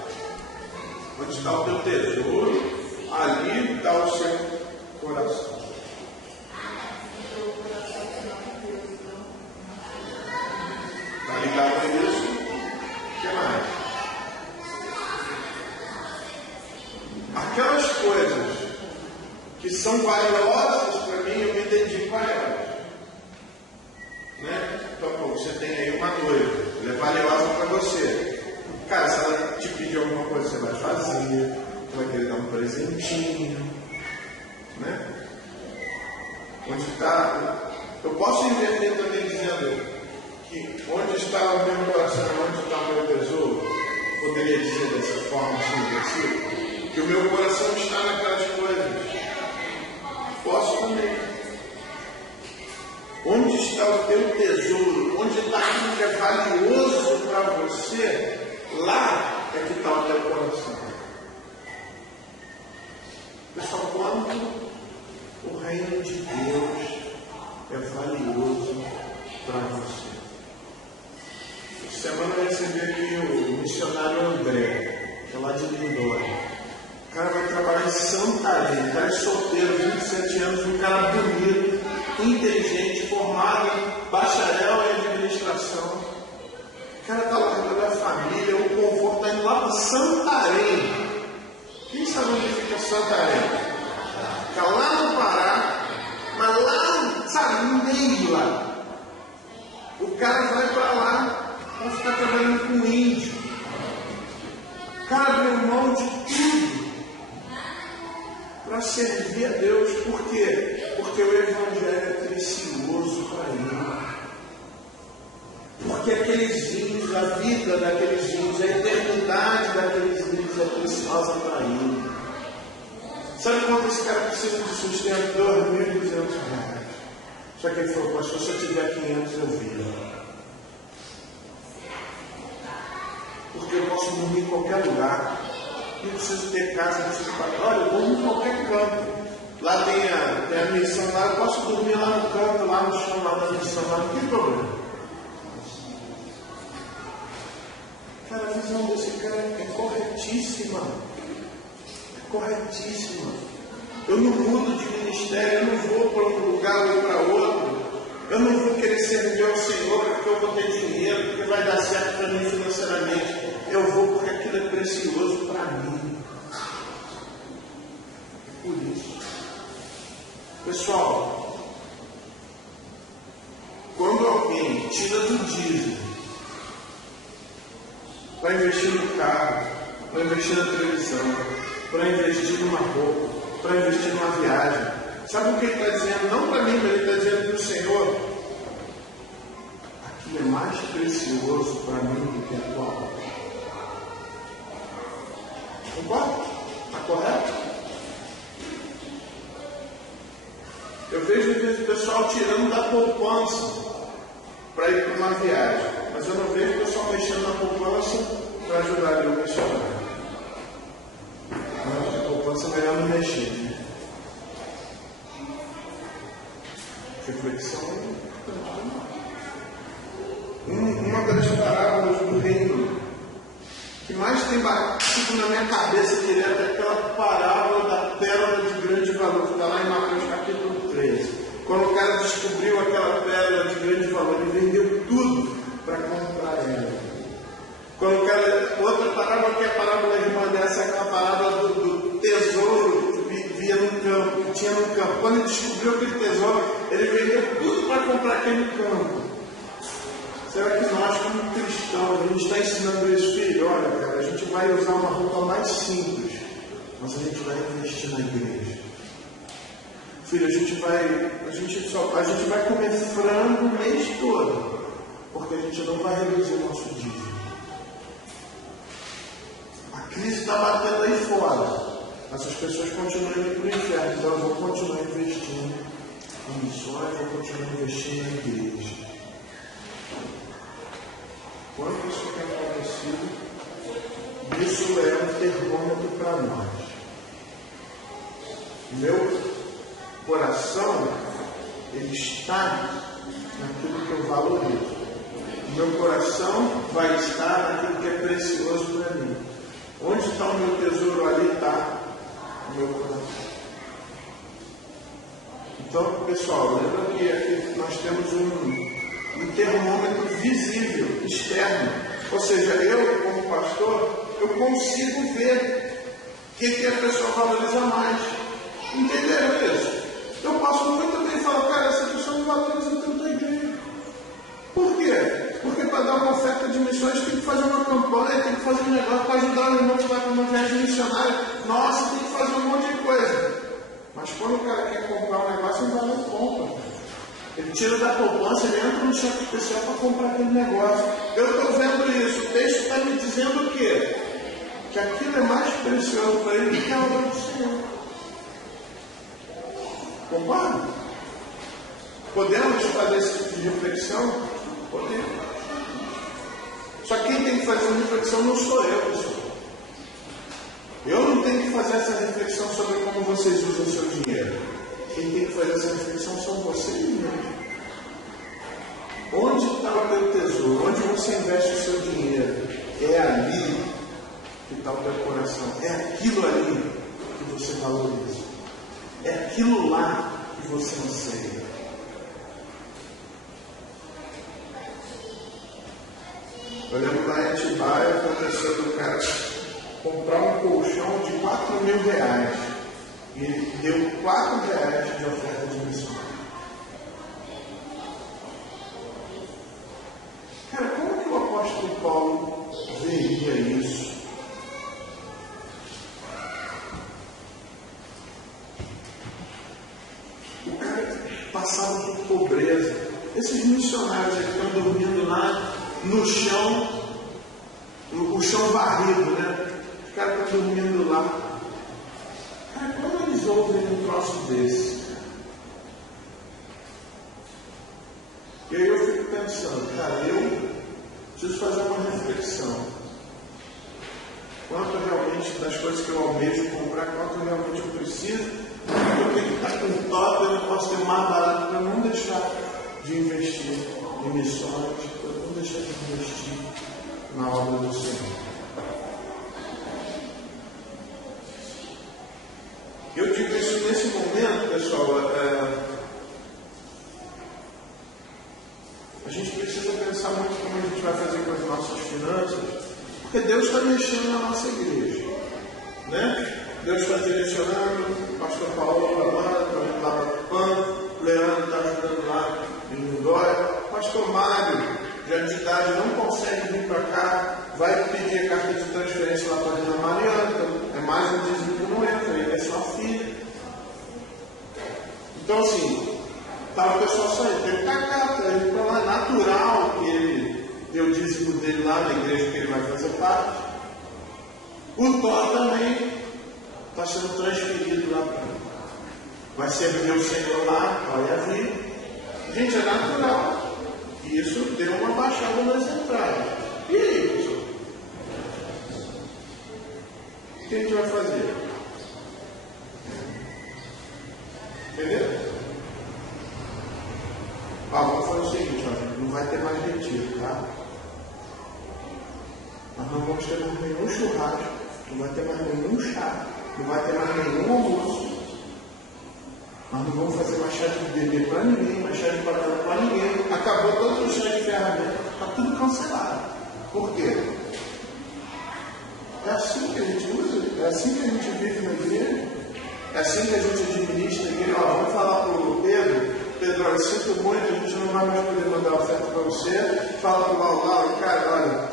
Onde está o teu tesouro, ali está o seu coração. Está ligado a isso? O que mais? Aquelas coisas que são valiosas para mim, eu me dedico a elas. Né? Então, você tem aí uma noiva, ela é valiosa para você. Cara, se ela te pedir alguma coisa, você vai fazer, você vai querer dar um presentinho. Né? Onde está? Eu posso inverter também dizendo que onde está o meu coração, onde está o meu tesouro? Poderia dizer dessa forma, assim, no versículo, que o meu coração está naquelas coisas. Posso também. Onde está o teu tesouro? Onde está aquilo que é valioso para você? Lá é que está o teu coração. Pessoal, quando o reino de Deus é valioso para você. Essa semana eu recebi aqui o missionário André, que é lá de Lindóia. O cara vai trabalhar em Santarém, cara é solteiro, 27 anos, um cara bonito, inteligente, formado, bacharel em administração. O cara está largando a família, o conforto, está indo lá para Santarém. Quem sabe onde fica Santarém? Fica lá no Pará, mas lá, sabe, no meio lá. O cara vai para lá para ficar trabalhando com índio. O cara abriu mão de tudo para servir a Deus. Por quê? Porque o Evangelho é precioso para ele. Porque aqueles vinhos, a vida daqueles vinhos, a eternidade daqueles vinhos é preciosa para ele. Sabe quanto esse cara precisa de sustento? R$2.200. Só que ele falou, pastor, se eu tiver 500 eu viro. Porque eu posso dormir em qualquer lugar. Não preciso ter casa, não preciso pagar. Olha, eu durmo em qualquer canto. Lá tem a missão lá, eu posso dormir lá no canto, lá no chão, lá na missão, lá não tem problema. Cara, a visão desse cara é corretíssima. É corretíssima. Eu não mudo de ministério, eu não vou para um lugar ou para outro. Eu não vou querer servir ao Senhor porque eu vou ter dinheiro, porque vai dar certo para mim financeiramente. Eu vou porque aquilo é precioso para mim. É por isso. Pessoal, quando alguém tira do dízimo para investir no carro, para investir na televisão, para investir numa roupa, para investir numa viagem, sabe o que ele está dizendo? Não para mim, mas ele está dizendo para o Senhor: aquilo é mais precioso para mim do que a tua obra. Concorda? Está correto? Eu vejo o pessoal tirando da poupança para ir para uma viagem. Mas eu não vejo o pessoal mexendo na poupança para ajudar ali o missionário. Não, a poupança é melhor não mexer. Né? Reflexão uma das parábolas do reino que mais tem batido na minha cabeça direto é aquela parábola da pérola de grande valor, que está lá em Mateus capítulo 13. Quando o cara descobriu aquela pérola de grande valor, ele vendeu tudo para comprar ela. Quando o cara, outra parábola que é a parábola irmã dessa, é aquela parábola do tesouro que vivia no campo, que tinha no campo. Quando ele descobriu aquele tesouro, ele vendeu tudo para comprar aquele campo. Será que nós, como cristãos, a gente está ensinando isso, filho? Olha, cara, a gente vai usar uma roupa mais simples, mas a gente vai investir na igreja. Filho, a gente vai comer frango o mês todo, porque a gente não vai reduzir o nosso dízimo. A crise está batendo aí fora. Essas pessoas continuam indo para o inferno, então eu vou continuar investindo em missões, vou continuar investindo na igreja. Quanto isso tem acontecido, isso é um termômetro para nós. Meu coração, ele está naquilo que eu valorizo. Meu coração vai estar naquilo que é precioso para mim. Onde está o meu tesouro, ali está o meu coração. Então, pessoal, lembra que aqui nós temos um termômetro visível, externo. Ou seja, eu, como pastor, eu consigo ver o que a pessoa valoriza mais. Entenderam isso? Eu posso muito bem falar, cara, essa pessoa não valoriza tanto a igreja. Por quê? Porque para dar uma oferta de missões tem que fazer uma campanha, tem que fazer um negócio para ajudar o irmão que vai para uma viagem missionária. Nossa, tem que fazer um monte de coisa. Mas quando o cara quer comprar um negócio, ele vai lá e compra. Ele tira da poupança, ele entra no cheque especial para comprar aquele negócio. Eu estou vendo isso. O texto está me dizendo o quê? Que aquilo é mais precioso para ele do que a obra do Senhor. Concorda? Podemos fazer esse tipo de reflexão? Podemos. Só que quem tem que fazer essa reflexão não sou eu, pessoal. Eu não tenho que fazer essa reflexão sobre como vocês usam o seu dinheiro. Quem tem que fazer essa reflexão são vocês mesmos. Onde está o teu tesouro? Onde você investe o seu dinheiro? É ali que está o teu coração. É aquilo ali que você valoriza. É aquilo lá que você anseia. Eu lembro lá em Atibaia, aconteceu do cara comprar um colchão de R$4.000 e ele deu R$4 de oferta de missão. Cara, como que o apóstolo Paulo veria isso? O cara passava por pobreza. Esses missionários que estão dormindo lá no chão, o chão varrido, né? Os caras estão dormindo lá. Cara, como eles ouvem um troço desse? E aí eu fico pensando, cara, eu preciso fazer uma reflexão. Quanto realmente das coisas que eu almejo comprar, quanto realmente eu preciso, porque que está com top, eu não posso ter mais barato para não deixar de investir em missões, para não deixar de investir na obra do Senhor. Eu digo isso nesse momento, pessoal, a gente precisa pensar muito como a gente vai fazer com as nossas finanças, porque Deus está mexendo na nossa igreja, né? Deus está direcionando, o pastor Paulo agora, está indo lá para o PAN, o Leandro está ajudando lá em Lindóia, o pastor Mário, já de idade, não consegue vir para cá, vai pedir a carta de transferência lá para a Dona Mariana, então é mais um dízimo que não entra, ele é sua filha. Então assim, estava o pessoal saindo, tem que cacar para ele para lá, natural que ele dê o dízimo dele lá na igreja que ele vai fazer parte. O Thor também está sendo transferido lá para ele. Vai servir o Senhor lá, olha a vida. Gente, é natural. E isso deu uma baixada nas entradas. E aí, pessoal? O que a gente vai fazer? Entendeu? Vamos fazer o seguinte, ó, não vai ter mais retiro, tá? Nós não vamos ter mais nenhum churrasco, não vai ter mais nenhum chá, não vai ter mais nenhum almoço. Nós não vamos fazer mais chá de bebê para ninguém, mais chá de batata para ninguém. Acabou todo o chá de ferramenta, está tudo cancelado. Por quê? É assim que a gente usa, é assim que a gente vive na igreja, é assim que a gente administra a igreja. Ó, vamos falar para o Pedro, olha, sinto muito, a gente não vai mais poder mandar oferta para você. Fala para o Lauro, cara, olha,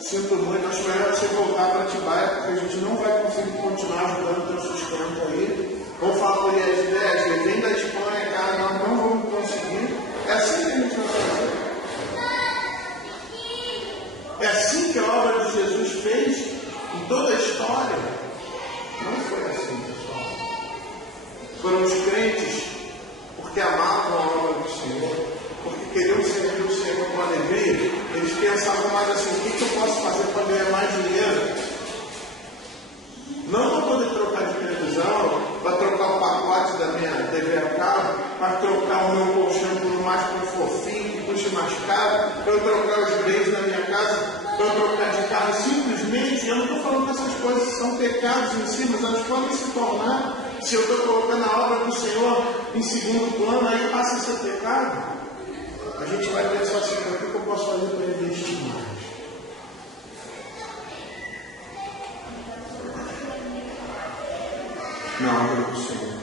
sinto muito, acho melhor você voltar para Atibaia, porque a gente não vai conseguir continuar ajudando o teu sustento aí. Vamos falar para o IES, vem da Espanha, cara, nós não vamos conseguir. É assim que a gente vai fazer. É assim que a obra de Jesus fez em toda a história. Não foi assim, pessoal. Foram os crentes, porque amavam a obra do Senhor, porque queriam servir o Senhor com alegria, eles pensavam mais assim, o que eu posso fazer para ganhar mais dinheiro? Não para poder trocar de televisão, para trocar o pacote da minha TV a cabo, para trocar o meu colchão por um mais fofinho, que custe mais caro, para eu trocar os bens na minha casa, para eu trocar de carro simplesmente. Eu não estou falando que essas coisas são pecados em si, mas elas podem se tornar, se eu estou colocando a obra do Senhor em segundo plano, aí passa a ser pecado. A gente vai pensar assim, o que eu posso fazer para investir mais? Na obra do Senhor.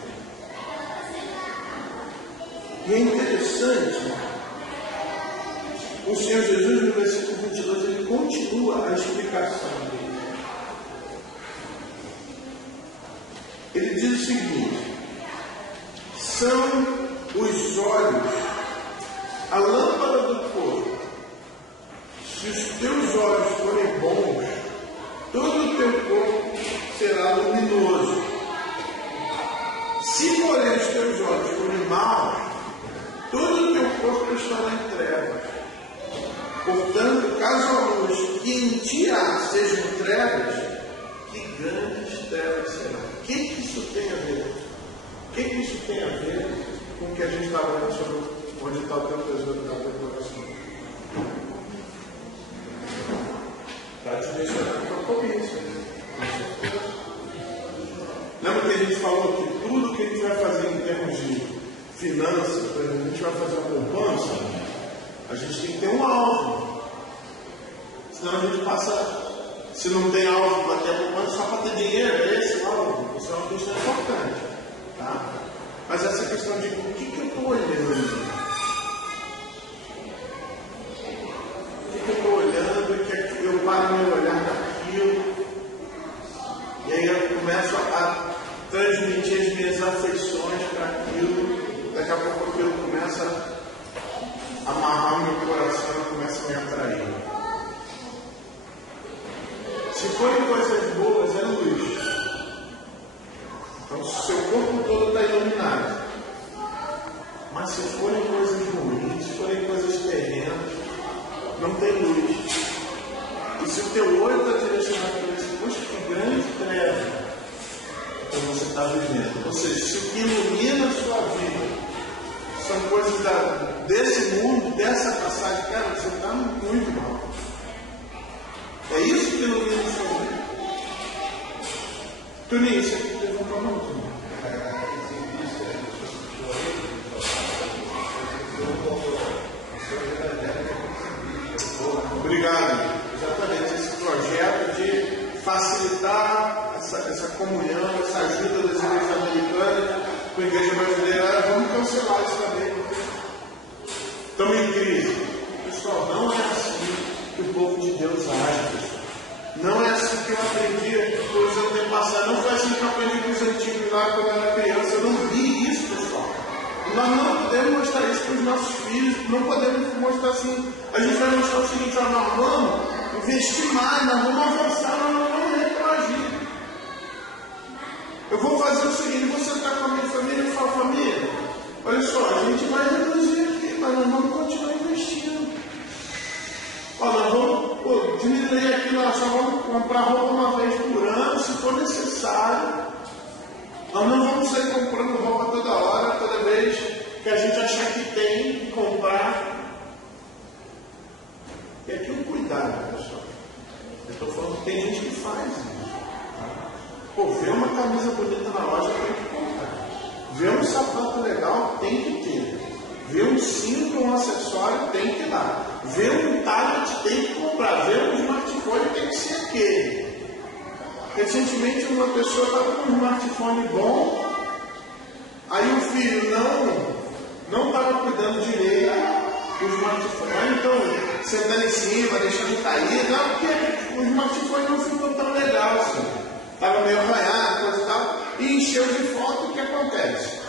E é interessante, o Senhor Jesus, no versículo 22, ele continua a explicação dele. Ele diz o seguinte: são os olhos, a lâmpada do corpo. Se os teus olhos forem bons, todo o teu corpo será luminoso. Se, porém, os teus olhos forem maus, todo o teu corpo estará em trevas. Portanto, caso a luz que em ti há sejam trevas, que grandes trevas serão. O que isso tem a ver? O que isso tem a ver com o que a gente está falando sobre onde está o teu tesouro da tua coração? Está te deixando para compromisso. Lembra que a gente falou que tudo que a gente vai fazer em termos de finanças, por exemplo, a gente vai fazer uma poupança, a gente tem que ter um alvo. Senão a gente passa, se não tem alvo para ter a poupança, só para ter dinheiro, é esse o alvo. Isso é uma questão importante. Tá? Mas essa questão de o que eu estou olhando? O que eu estou olhando e que eu paro meu olhar naquilo? E aí eu começo a transmitir as minhas afeições para aquilo. Daqui a pouco aquilo começa a amarrar o meu coração e começa a me atrair. Se forem coisas boas, é luz. Então, o seu corpo todo está iluminado. Mas se forem coisas ruins, se forem coisas terrenas, não tem luz. E se o teu olho está direcionado para isso, poxa, que grande treva. Então você está vivendo. Ou seja, se o que ilumina a sua vida são coisas desse mundo, dessa passagem, cara, você está muito mal. É isso que ilumina a sua vida. Tuninho, você levantou a mão, Tuninho. Obrigado. Exatamente, esse projeto de facilitar essa comunhão, essa ajuda das igrejas americanas com a igreja brasileira. Vamos cancelar isso também. Estamos em crise. Pessoal, não é assim que o povo de Deus age, pessoal. Não é assim que eu aprendi com os antepassados. Não foi assim que eu aprendi com os antigos lá quando eu era criança. Eu não vi isso, pessoal. Nós não podemos mostrar isso para os nossos filhos. Não podemos mostrar assim. A gente vai mostrar o seguinte: ó, nós vamos investir mais, nós vamos avançar, nós não vamos retroagir. Eu vou fazer o seguinte: você está com a minha família, eu falo, família, olha só, a gente vai reduzir aqui, mas nós vamos continuar investindo. Pô, diminuir aquilo, nós só vamos comprar roupa uma vez por ano, se for necessário. Nós não vamos sair comprando roupa toda hora, toda vez que a gente achar que tem que comprar. E aqui um cuidado, pessoal. Eu estou falando que tem gente que faz isso. Pô, vê uma camisa bonita na loja, tem que comprar. Vê um sapato legal, tem que ter. Vê um cinto, um acessório, tem que dar. Vê um tablet, tem que comprar. Vê um smartphone, tem que ser aquele. Recentemente uma pessoa estava com um smartphone bom, aí o filho não estava cuidando direito do smartphone, então sentando em cima, deixando cair, não, porque o smartphone não ficou tão legal assim. Estava meio arranhado, coisa e tal, e encheu de foto. O que acontece?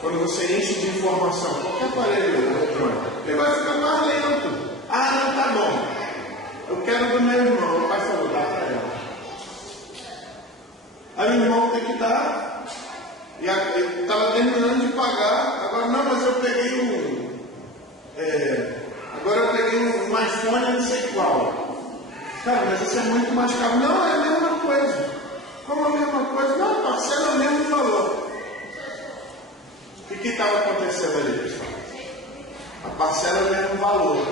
Quando você enche de informação, qualquer aparelho eletrônico, ele vai ficar mais lento. Ah, não, tá bom. Eu quero do meu irmão. O pai falou, dá para ela. Aí o irmão tem que dar. E ele estava terminando de pagar. Agora, não, mas eu peguei agora eu peguei um iPhone, não sei qual. Cara, mas isso é muito mais caro. Não, é a mesma coisa. Como a mesma coisa? Não, parcela o mesmo valor. O que estava acontecendo ali, pessoal? A parcela é o mesmo valor,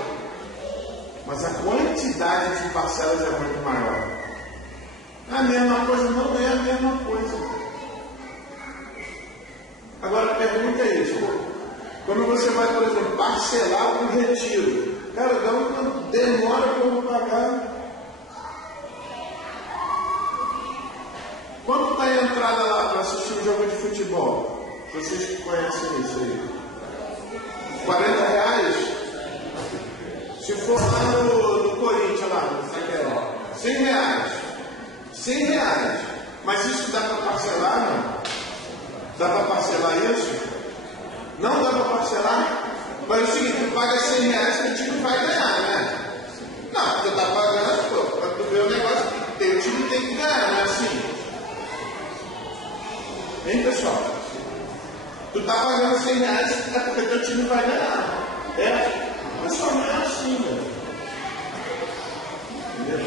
mas a quantidade de parcelas é muito maior. É a mesma coisa? Não é a mesma coisa. Agora a pergunta é isso: quando você vai, por exemplo, parcelar para o retiro, cara, dá uma demora para eu pagar. Quanto está a entrada lá para assistir um jogo de futebol? Vocês que conhecem isso aí. R$40? Se for lá no Corinthians, lá, R$100. R$100. Mas isso dá para parcelar, não? Dá para parcelar isso? Não dá para parcelar? Mas é o seguinte, tu paga R$100 que o time vai ganhar, né? Não, tu está pagando, para tu ver o negócio, o time tem que ganhar, não é assim? Hein, pessoal? Tu está pagando R$100 é porque teu time vai ganhar. Mas só não é assim, velho. Entendeu?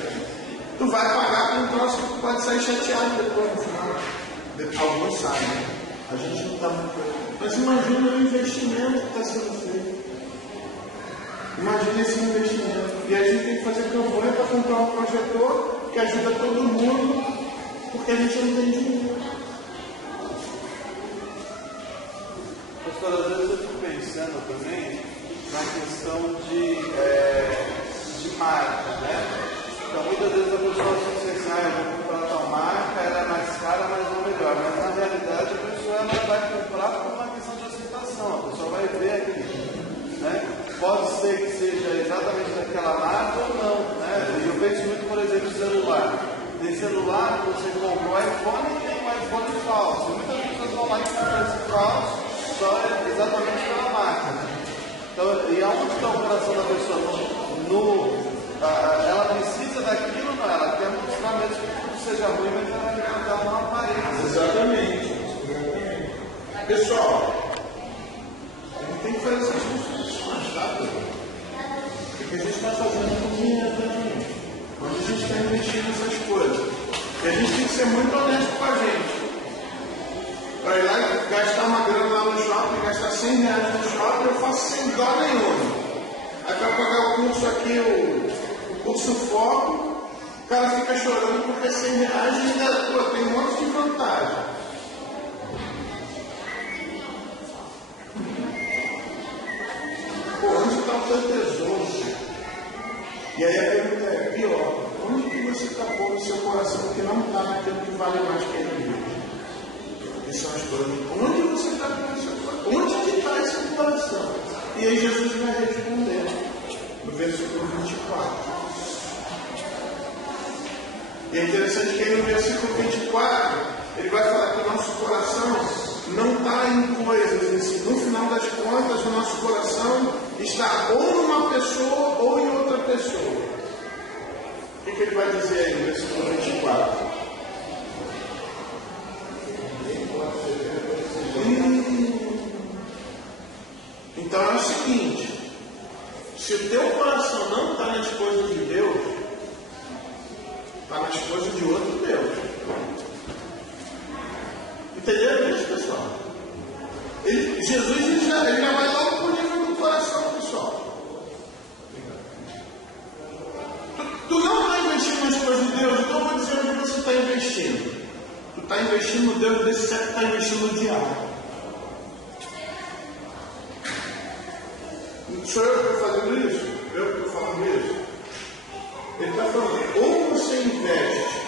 Tu vai pagar com um troço que tu pode sair chateado depois no final. Alguns saem, né? A gente não está muito. Mas imagina o investimento que está sendo feito. Imagina esse investimento. E a gente tem que fazer campanha para comprar um projetor que ajuda todo mundo, porque a gente não tem dinheiro. Pastor, às vezes eu fico pensando também na questão de marca, né? Então muitas vezes a pessoa pensa assim, eu vou comprar tal marca, ela é mais cara, mas não melhor. Mas na realidade a pessoa ela vai comprar por uma questão de aceitação, a pessoa vai ver aquele, né? Pode ser que seja exatamente daquela marca ou não, né? E eu penso muito, por exemplo, em celular. Tem celular que você comprou iPhone e tem um iPhone falso. Muitas pessoas vão lá e compram esse falso só exatamente pela marca. Então, e aonde está o coração da pessoa? Ela precisa daquilo, não? Ela quer mostrar mesmo que tudo seja ruim, mas ela quer dar uma aparência. Exatamente. Pessoal, a gente tem que fazer essas reflexões, tá? Porque a gente está fazendo com dinheiro também. Onde a gente está investindo nessas coisas. E a gente tem que ser muito honesto com a gente. Para ir lá e gastar uma grana lá no shopping, gastar R$100 no shopping, eu faço sem dó nenhuma. Aí para pagar o curso aqui, o curso Foco, o cara fica chorando porque R$100 e ainda tem um monte de vantagem. Pô, onde está o teu tesouro? E aí a pergunta é pior: onde que você está pondo o seu coração que não está naquilo que vale mais que ele mesmo? São as coisas. Onde você está com esse coração? Onde que está esse coração? E aí Jesus vai responder no versículo 24. E é interessante que aí no versículo 24 ele vai falar que o nosso coração não está em coisas em si. No final das contas, o nosso coração está ou numa pessoa ou em outra pessoa. O que ele vai dizer aí no versículo 24? Então é o seguinte: se o teu coração não está nas coisas de Deus. Então eu vou dizer onde você está investindo. Tu está investindo no Deus desse século, está investindo no diabo. Sou eu que estou fazendo isso? Eu que estou falando isso? Ele está falando, ou você investe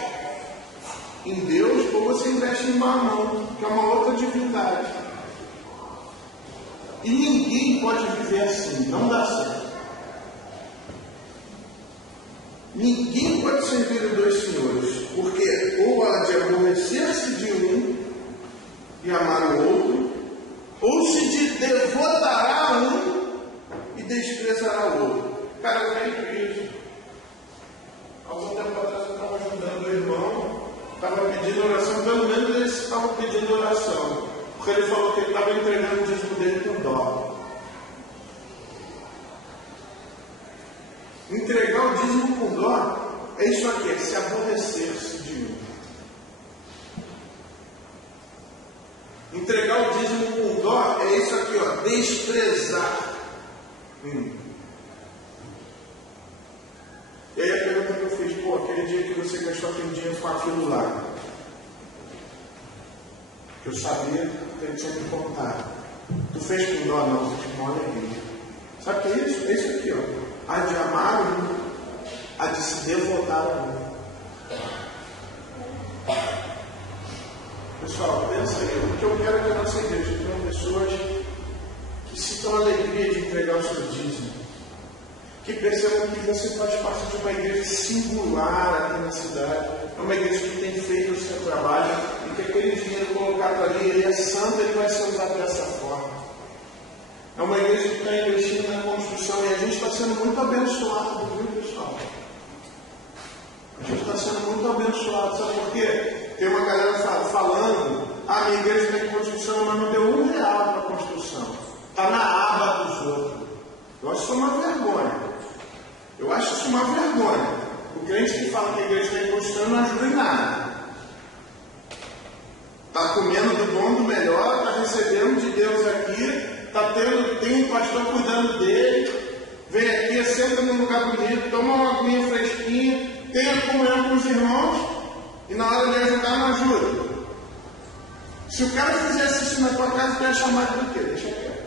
em Deus, ou você investe em Mamon, que é uma outra divindade. E ninguém pode viver assim, não dá certo. Ninguém pode servir a dois senhores, porque ou há de aborrecer-se de um e amar o outro, ou se de devotará um e desprezará o outro. Cara, eu creio isso. Algum tempo atrás eu estava ajudando o irmão, estava pedindo oração, pelo menos eles estavam pedindo oração, porque ele falou que ele estava entregando o dízimo dele com dó. Entregar o dízimo com dó é isso aqui, é se aborrecer-se de um. Entregar o dízimo com dó é isso aqui, ó, desprezar. E aí a pergunta que eu fiz, aquele dia que você gastou aquele dinheiro com aquilo lá, que eu sabia que ele tinha me contado. Tu fez com dó? Não, você tinha uma alegria. Sabe o que é isso? É isso aqui, ó. Há de amar um, há de se devotar a um. Pessoal, pensa aí, o que eu quero é que a nossa igreja tenha pessoas que sintam a alegria de entregar o seu dízimo, que percebam que você faz parte de uma igreja singular aqui na cidade, é uma igreja que tem feito o seu trabalho e que aquele dinheiro colocado ali, ele é santo, ele vai ser usado dessa forma. É uma igreja que está investindo na construção e a gente está sendo muito abençoado, viu, pessoal? A gente está sendo muito abençoado, sabe por quê? Tem uma galera falando, minha igreja está em construção, mas não deu R$1 para a construção. Está na aba dos outros. Eu acho isso uma vergonha. Eu acho isso uma vergonha. O crente que fala que a igreja está em construção não ajuda em nada. Está comendo do bom, do melhor, está recebendo de Deus aqui. Tem um pastor cuidando dele, vem aqui, senta num lugar bonito, toma uma aguinha fresquinha, tem a comunhão com os irmãos, e na hora de ajudar não ajuda. Se o cara fizesse isso na tua casa, tu ia chamar de quê? Deixa quieto.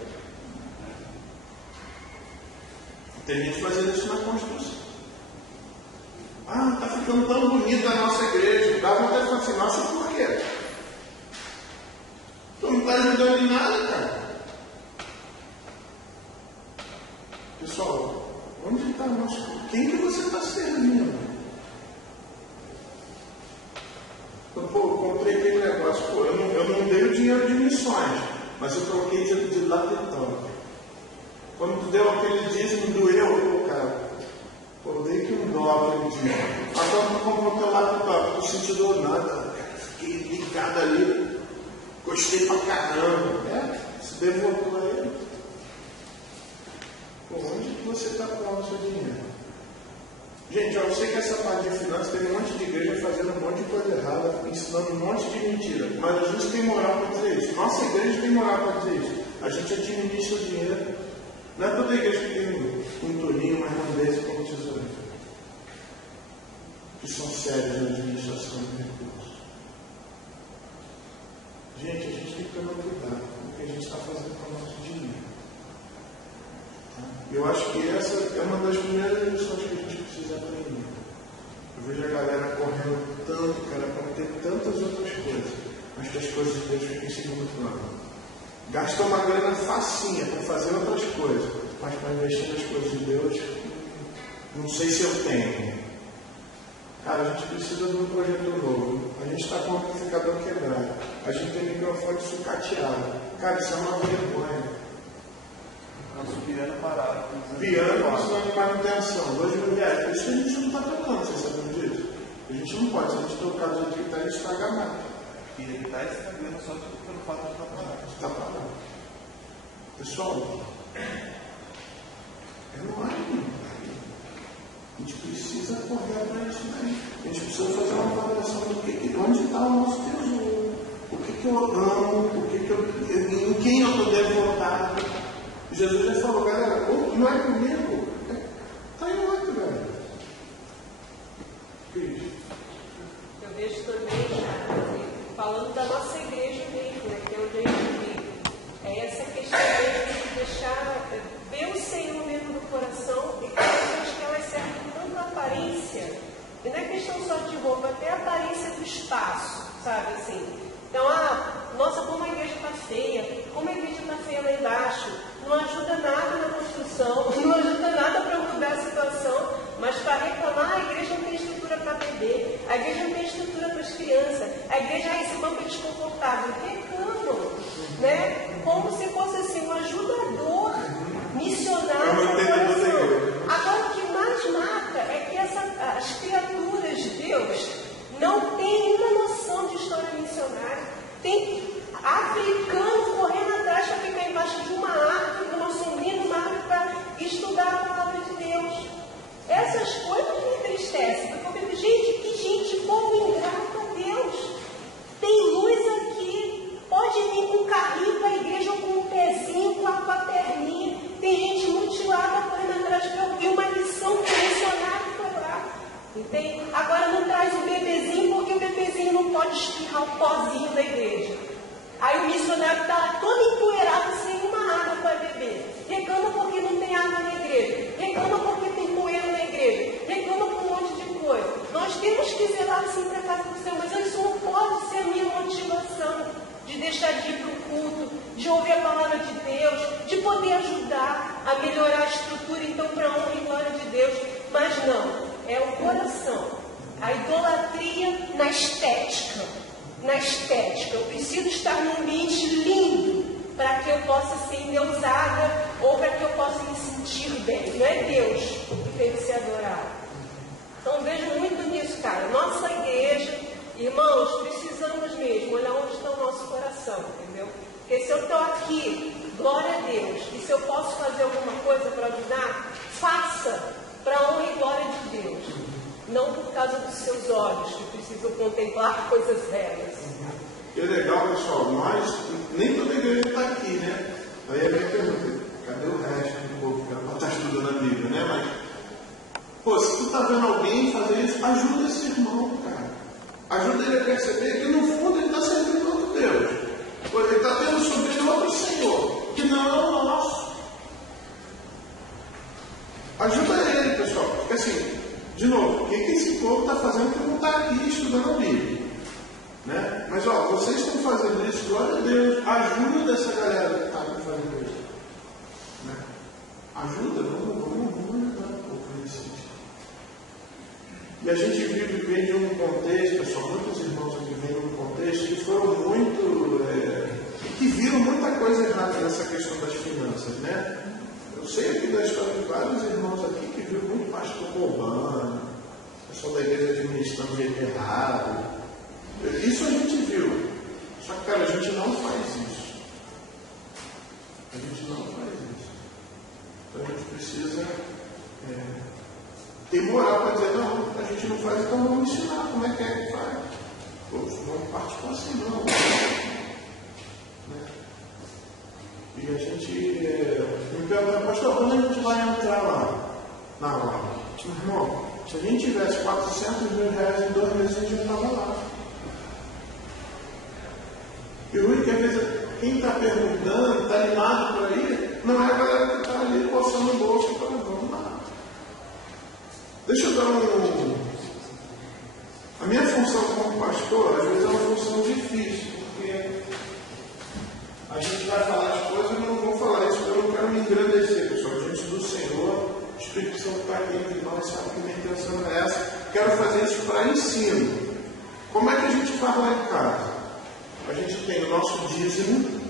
Tem gente fazendo isso na construção. Está ficando tão bonita a nossa igreja. Dá vontade de falar assim, nossa, por quê? Tu não está ajudando em nada, cara. Pessoal, onde está o nosso... Quem que você está servindo? Então, comprei aquele negócio, eu não dei o dinheiro de missões, mas eu troquei de laptop. Quando tu deu aquele dízimo, doeu, cara. Eu dei que $1 aquele dia. Mas quando tu comprou teu laptop, tu sentiu dor nada, cara. Fiquei ligado ali, gostei pra caramba. Se devotou a ele. Onde que você está pondo o seu dinheiro? Gente, eu sei que essa parte de finanças tem um monte de igreja fazendo um monte de coisa errada, ensinando um monte de mentira. Mas a gente tem moral para dizer isso. Nossa igreja tem moral para dizer isso. A gente administra o dinheiro. Não é toda igreja que tem um Toninho, uma irmã desse como tesoureiro. Que são sérios na administração de recursos. Gente, a gente tem que tomar cuidado com o que a gente está fazendo com o nosso dinheiro. Eu acho que essa é uma das primeiras lições que a gente precisa aprender. Eu vejo a galera correndo tanto, cara, para ter tantas outras coisas, mas que as coisas de Deus ficam em segundo plano. Gasta uma grana facinha para fazer outras coisas, mas para investir nas coisas de Deus, não sei se eu tenho. Cara, a gente precisa de um projeto novo. A gente está com o amplificador quebrado. A gente tem microfone sucateado. Cara, isso é uma vergonha. Nosso piano parado. Piano precisando de manutenção, R$2.000. Por isso que a gente não está tocando, vocês sabem disso? A gente não pode, se a gente tocar do jeito que está, a gente estraga mais. E ele está estragando só pelo fato de estar parado. Está parado. Pessoal, não é isso. A gente precisa correr atrás disso daí. A gente precisa fazer uma avaliação do onde está o nosso tesouro. O que eu amo, em quem eu estou devotado. Jesus já falou, galera, não é comigo, está em outro, galera. Que isso? espaço, sabe assim? Então, nossa, como a igreja está feia, como a igreja está feia lá embaixo, não ajuda nada na construção, não ajuda nada para mudar a situação, mas para reclamar, a igreja não tem estrutura para beber, a igreja não tem estrutura para as crianças, a igreja, esse banco é desconfortável, reclamam, né? Como se fosse assim, um ajudador, missionário. Agora, o que mais mata é que as criaturas de Deus não têm uma noção de história missionária. Tem africano correndo atrás para ficar embaixo de uma árvore, numa sombrinha de uma árvore, para estudar a palavra de Deus. Essas coisas me entristecem. Porque eu digo, gente, que gente povo ingrato a Deus. Tem luz aqui. Pode vir com um carrinho para a igreja ou com um pezinho, com a perninha. Tem gente mutilada correndo atrás para ouvir uma lição que o missionário foi lá. Entende? Agora não traz o bebezinho, porque o bebezinho não pode espirrar o pozinho da igreja. Aí o missionário está lá todo empoeirado, sem uma água para beber. Reclama porque não tem água na igreja. Reclama porque tem poeira na igreja. Reclama por um monte de coisa. Nós temos que zelar assim para a casa do Senhor, mas isso não pode ser a minha motivação de deixar de ir para o culto, de ouvir a palavra de Deus, de poder ajudar a melhorar a estrutura, então, para a honra e glória de Deus. Mas não, é o coração. A idolatria na estética. Na estética. Eu preciso estar num ambiente lindo para que eu possa ser endeusada ou para que eu possa me sentir bem. Não é Deus que tem que ser adorado. Então vejo muito nisso, cara. Nossa igreja, irmãos, precisamos mesmo olhar onde está o nosso coração, entendeu? Porque se eu estou aqui, glória a Deus, e se eu posso fazer alguma coisa para ajudar, faça para a honra e glória de Deus. Não por causa dos seus olhos, que precisam contemplar coisas velhas. Que legal, pessoal. Nós, nem toda igreja está aqui, né? Aí a minha pergunta, cadê o resto do povo que está estudando a Bíblia, né? Mas, pô, se tu está vendo alguém fazer isso, ajuda esse irmão, cara. Ajuda ele a perceber que, no fundo, ele está servindo outro Deus. Ele está tendo sobre outro Senhor, que não é o nosso. Ajuda ele, pessoal. Porque assim, de novo, o que esse povo está fazendo que não está aqui estudando a Bíblia? Né? Mas, ó, vocês estão fazendo isso, glória a Deus. Ajuda essa galera que está aqui fazendo isso. Né? Ajuda, vamos ajudar um pouco nesse sentido. E a gente vem de um contexto, pessoal, muitos irmãos aqui vêm de um contexto que foram muito, que viram muita coisa errada nessa questão das finanças, né? Eu sei aqui da história de vários irmãos aqui que viram muito pastor roubando, pessoal da igreja administrando jeito errado. Isso a gente viu. Só que, cara, a gente não faz isso. A gente não faz isso. Então a gente precisa ter moral para dizer, não, a gente não faz, então vamos ensinar como é que faz. Todos vamos participar assim, não. Né? E a gente me pergunta, pastor, quando a gente vai entrar lá na aula? Irmão, se a gente tivesse 400 mil reais em 2 meses, a gente estava lá. E o ruim é que às vezes quem está perguntando, está animado por aí, não é a galera que está ali coçando o bolso e falando, vamos lá. Deixa eu dar A minha função como pastor, às vezes é uma função difícil, porque a gente vai falar as coisas e não vou falar isso, porque eu não quero me engrandecer, pessoal. Diante do Senhor, o Espírito Santo está aqui entre nós, sabe que minha intenção é essa. Quero fazer isso para ensino. Como é que a gente faz lá em casa? A gente tem o nosso dízimo,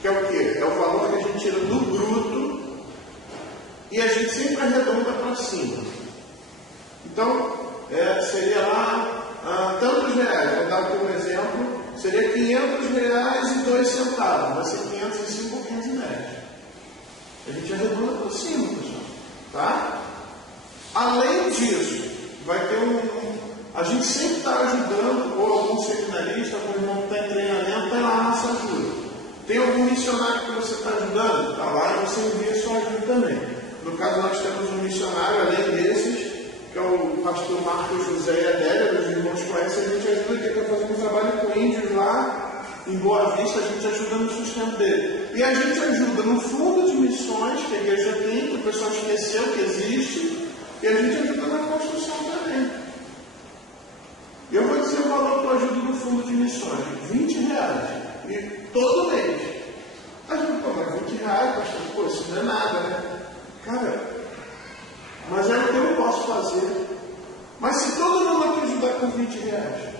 que é o quê? É o valor que a gente tira do bruto e a gente sempre arredonda para cima. Então, seria lá tantos reais. Vou dar aqui um exemplo. Seria 500 reais e 2 centavos. Vai ser 505 ou 510. A gente arredonda para cima, pessoal. Tá? Além disso, vai ter a gente sempre está ajudando, ou algum seminarista, algum irmão que está em treinamento, está lá na nossa ajuda. Tem algum missionário que você está ajudando? Está lá e você envia sua ajuda também. No caso, nós temos um missionário, além desses, que é o pastor Marcos José e Adélia, os irmãos conhecem, a gente ajuda, que está fazendo um trabalho com índios lá, em Boa Vista, a gente ajuda no sustento dele. E a gente ajuda no fundo de missões, que a igreja tem, que o pessoal esqueceu que existe, e a gente ajuda na construção também. E eu vou dizer o valor que eu fundo de missões, R$20. E todo mês. A gente, pô, mas R$20, pastor, pô, isso não é nada, né? Cara, mas é o que eu posso fazer. Mas se todo mundo aqui ajudar com R$20,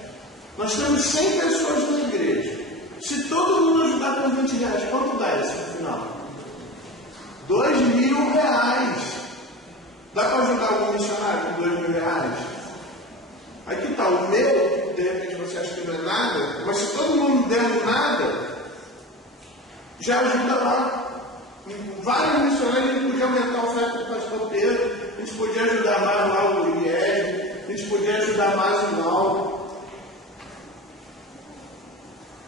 nós temos 100 pessoas na igreja. Se todo mundo ajudar com R$20, quanto dá isso no final? R$2.000. Dá para ajudar algum missionário com R$2.000? Aí que tal? O meu, de repente você acha que não é nada, mas se todo mundo der nada, já ajuda lá. Vários missionários, a gente podia aumentar a oferta do pastor Pedro, a gente podia ajudar mais lá o IES, a gente podia ajudar mais o Lau.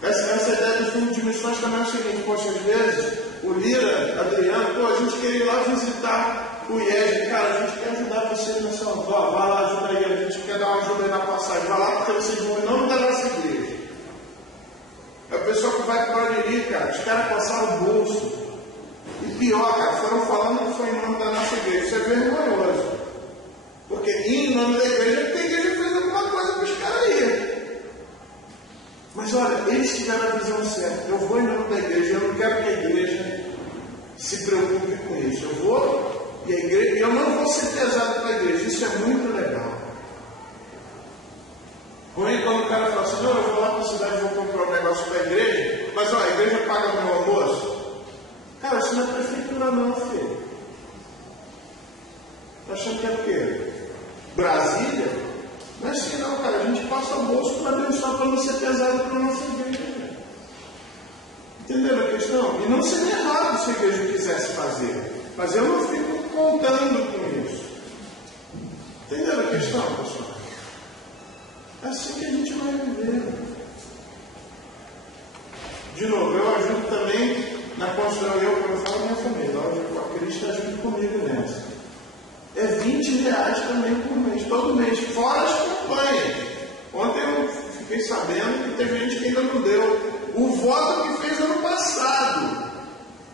Essa ideia do fundo de missões também é o seguinte, poxa, às vezes, o Lira, Adriano, pô, a gente queria ir lá visitar o IES, cara, a gente quer ajudar vocês nessa avó, vai lá, ajuda aí, a gente quer dar uma ajuda aí na passagem, vai lá porque vocês vão em nome da nossa igreja. É o pessoal que vai para o Ariri, cara, os caras passaram o bolso. E pior, cara, foram falando que foi em nome da nossa igreja. Isso é vergonhoso. Porque ir em nome da igreja, porque a igreja fez alguma coisa para os caras aí. Mas olha, eles tiveram a visão certa. Eu vou em nome da igreja, eu não quero que a igreja se preocupe com isso. Eu vou e a igreja, eu não vou ser pesado para a igreja. Isso é muito legal. Porém, quando o cara fala assim, não, eu vou lá para a cidade e vou comprar um negócio para a igreja, mas ó, a igreja paga o meu almoço. Cara, isso não é prefeitura não, filho. Tá achando que é o quê? Brasília? Não é assim não, cara. A gente passa o bolso para abençoar, para não ser pesado para a nossa igreja. Entenderam a questão? E não seria errado se a igreja quisesse fazer. Mas eu não fico contando com isso. Entenderam a questão, pessoal? É assim que a gente vai viver. De novo, eu ajudo também na construção, quando eu falo minha família, a Cris está junto comigo nessa. É R$20 também por mês, todo mês, fora as campanhas. Ontem eu fiquei sabendo que tem gente que ainda não deu o voto que fez ano passado.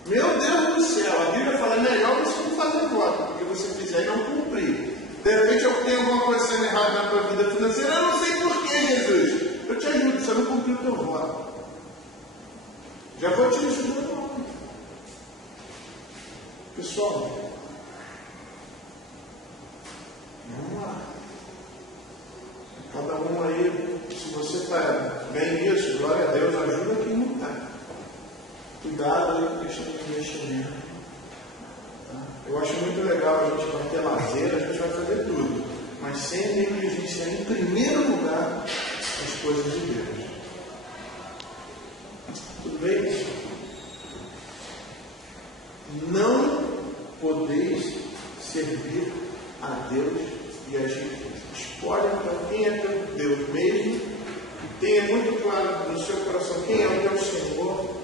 Meu Deus do céu, a Bíblia fala, é melhor você não fazer voto, porque você fizer e não cumprir. De repente eu tenho alguma coisa sendo errada na tua vida financeira, eu não sei porquê, Jesus. Eu te ajudo, você não cumpriu o teu voto. Já vou te ajudar. Pessoal, vamos lá. Cada um aí, se você está bem nisso, glória a Deus, ajuda quem não está. Cuidado aí com a questão do investimento. Tá? Eu acho muito legal a gente vai ter lazer, a gente vai fazer tudo, mas sem negligenciar em primeiro lugar as coisas de Deus. Tudo bem? Não podeis servir a Deus e agir. Escolhe então quem é teu Deus mesmo, e tenha muito claro no seu coração quem é o teu Senhor.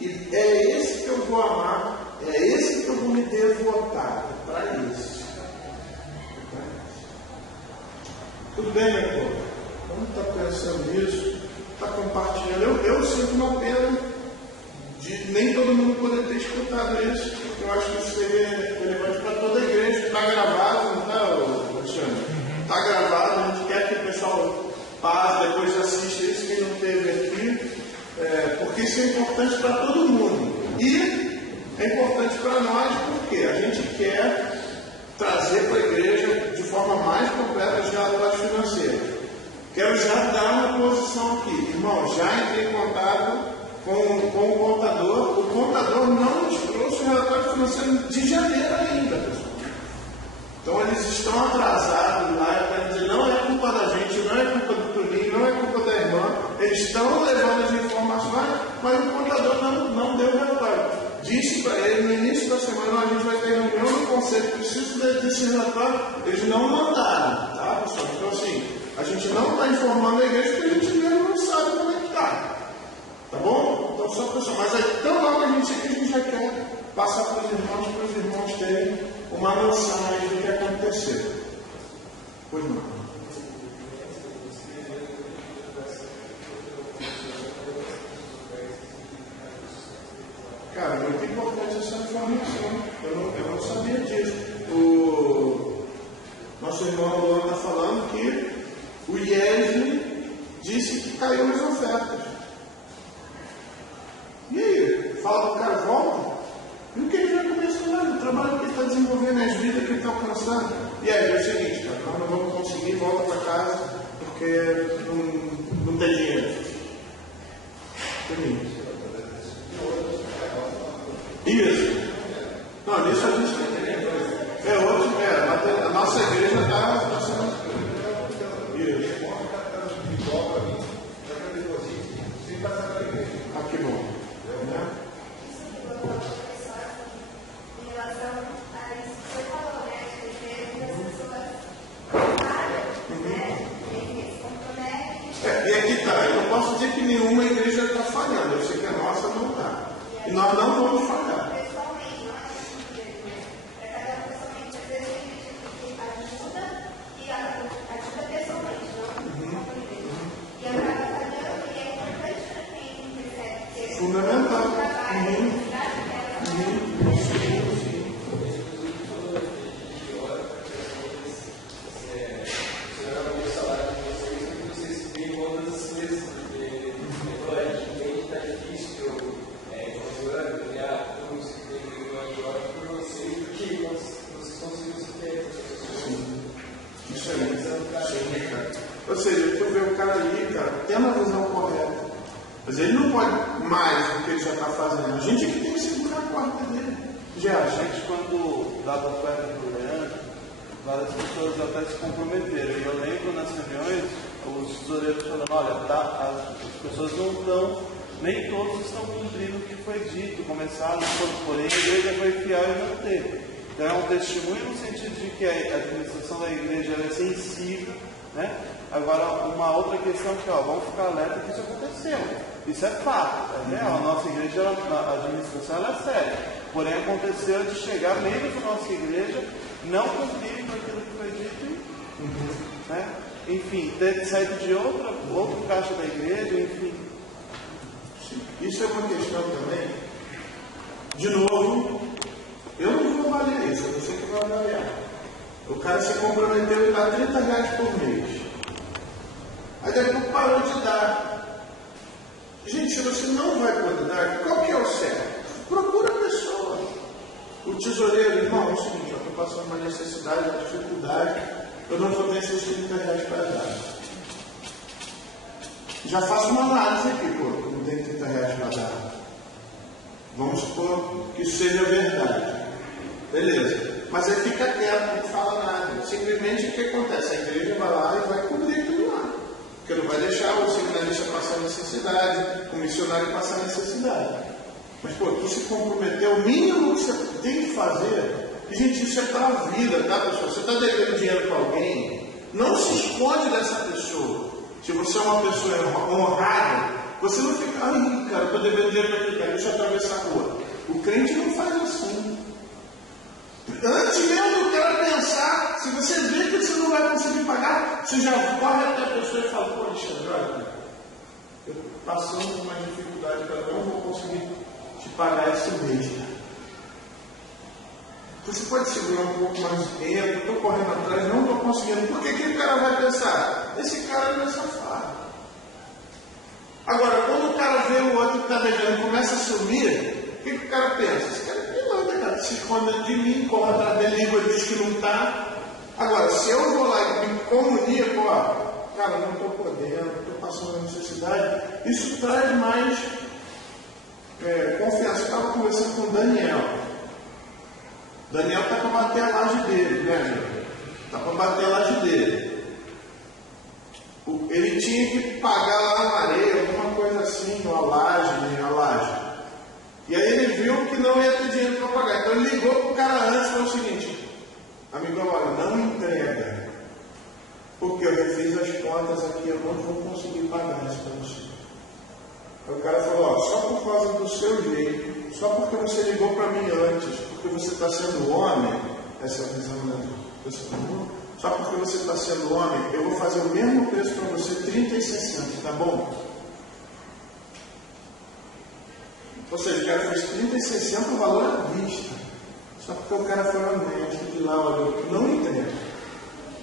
E é esse que eu vou amar, é esse que eu vou me devotar. É para isso. Tudo bem, meu povo? Vamos estar pensando nisso, está compartilhando. Eu sinto uma pena de nem todo mundo poder ter escutado isso, porque eu acho que isso seria relevante para toda a igreja. Está gravado, não está, Alexandre? Está gravado, a gente quer que o pessoal passe, depois assista isso, quem não teve aqui, porque isso é importante para todo mundo. E é importante para nós, porque a gente quer trazer para a igreja de forma mais completa os relatórios financeiros. Quero já dar uma posição aqui. Irmão, já entrei em contato com o contador. O contador não nos trouxe o relatório financeiro de janeiro ainda, pessoal. Então eles estão atrasados lá, para dizer, não é culpa da gente, não é culpa do Toninho, não é culpa da irmã. Eles estão levando as informações, mas o contador não deu o relatório. Disse para ele no início da semana, a gente vai ter reunião no conselho, preciso desse relatório. Eles não mandaram, tá, pessoal? Então assim, a gente não está informando a igreja porque a gente mesmo não sabe como é que está. Tá bom? Então só pessoal, mas é tão logo a gente já quer passar para os irmãos terem uma noção aí do que aconteceu. Pois não. Cara, muito importante essa informação. Eu não sabia disso. O nosso irmão Luan está falando que o IES disse E aí é o seguinte, cara, nós não vamos conseguir, volta para casa, porque não tem dinheiro. Isso. Não, nisso a gente é outro, a nossa igreja está sendo. Isso. Ah, que bom. Em relação a isso que você falou, né? De as pessoas falham, né? Eles se comprometem. E aqui está, eu não posso dizer que nenhuma igreja está falhando, eu sei que a nossa não está. E nós não vamos falhar. Pessoalmente, não é para cada pessoalmente, às vezes tem gente que ajuda e ajuda pessoalmente, não como igreja. E acaba falhando e é importante para quem percebe que Fundamental. Ou seja, tu vê o cara ali, cara, tendo a visão correta. Mas ele não pode mais do que ele já está fazendo. A gente é que tem que segurar a corda dele. Já A gente, quando dava oferta para o Leandro, várias pessoas até se comprometeram. E eu lembro nas reuniões, os tesoureiros falando, olha, as pessoas não estão, nem todos estão cumprindo o que foi dito, começaram, porém a igreja foi fiel e manteve. Então é um testemunho no sentido de que a administração da igreja é sensível, né? Agora, uma outra questão que, vamos ficar alerta que isso aconteceu. Isso é fato, é real. A nossa igreja, a administração, ela é séria. Porém, aconteceu de chegar membros da nossa igreja não cumprirem com aquilo que foi dito, né? Enfim, ter saído de outro caixa da igreja, enfim. Isso é uma questão também. De novo, eu não vou avaliar isso, é você que vai avaliar. O cara se comprometeu a dar R$30 por mês. Aí daqui a pouco parou de dar. Gente, se você não vai poder dar, qual que é o certo? Procura a pessoa. O tesoureiro, irmão, é o seguinte, eu estou passando uma necessidade, uma dificuldade, eu não vou ter esses R$30 para dar. Já faço uma análise aqui, pô, não tem R$30 para dar. Vamos supor que isso seja verdade. Beleza. Mas aí fica quieto, não fala nada. Simplesmente o que acontece? A igreja vai lá e vai cobrir tudo lá. Porque não vai deixar o seminarista passar necessidade, o missionário passar necessidade. Mas, pô, tu se comprometeu, o mínimo que você tem que fazer, e, gente, isso é para a vida, tá, pessoal? Você está devendo dinheiro para alguém, não se esconde dessa pessoa. Se você é uma pessoa honrada, você não fica, ai, cara, estou devendo dinheiro para aquele cara, deixa eu atravessar a rua. O crente não faz assim. Antes mesmo do cara pensar, se você vê que você não vai conseguir pagar, você já corre até a pessoa e fala, pô, Alexandre, olha, eu passando por uma dificuldade, eu não vou conseguir te pagar esse mês. Você pode segurar um pouco mais de tempo, estou correndo atrás, não estou conseguindo. Por que o cara vai pensar? Esse cara não é safado. Agora, quando o cara vê o outro que está devendo e começa a sumir, o que o cara pensa? Esse cara é pilantra, cara, se esconde de mim, corre atrás da língua, diz que não está. Agora, se eu vou lá e me comunico, cara, não estou podendo, estou passando necessidade, isso traz mais confiança. Eu estava conversando com o Daniel. Daniel está para bater a laje dele, né, gente? Está para bater a laje dele. Ele tinha que pagar lá na areia, alguma coisa assim, a laje. E aí ele viu que não ia ter dinheiro para pagar. Então ele ligou para o cara antes e falou o seguinte: amigão, olha, não entrega, porque eu refiz as contas aqui, eu não vou conseguir pagar isso para você. Aí o cara falou, só por causa do seu jeito, só porque você ligou para mim antes, porque você está sendo homem, essa é a visão da pessoa, só porque você está sendo homem, eu vou fazer o mesmo preço para você, 30,60, tá bom? Ou seja, o cara fez 30,60 o valor à vista, só porque o cara foi honesto de lá, olha, não entendo,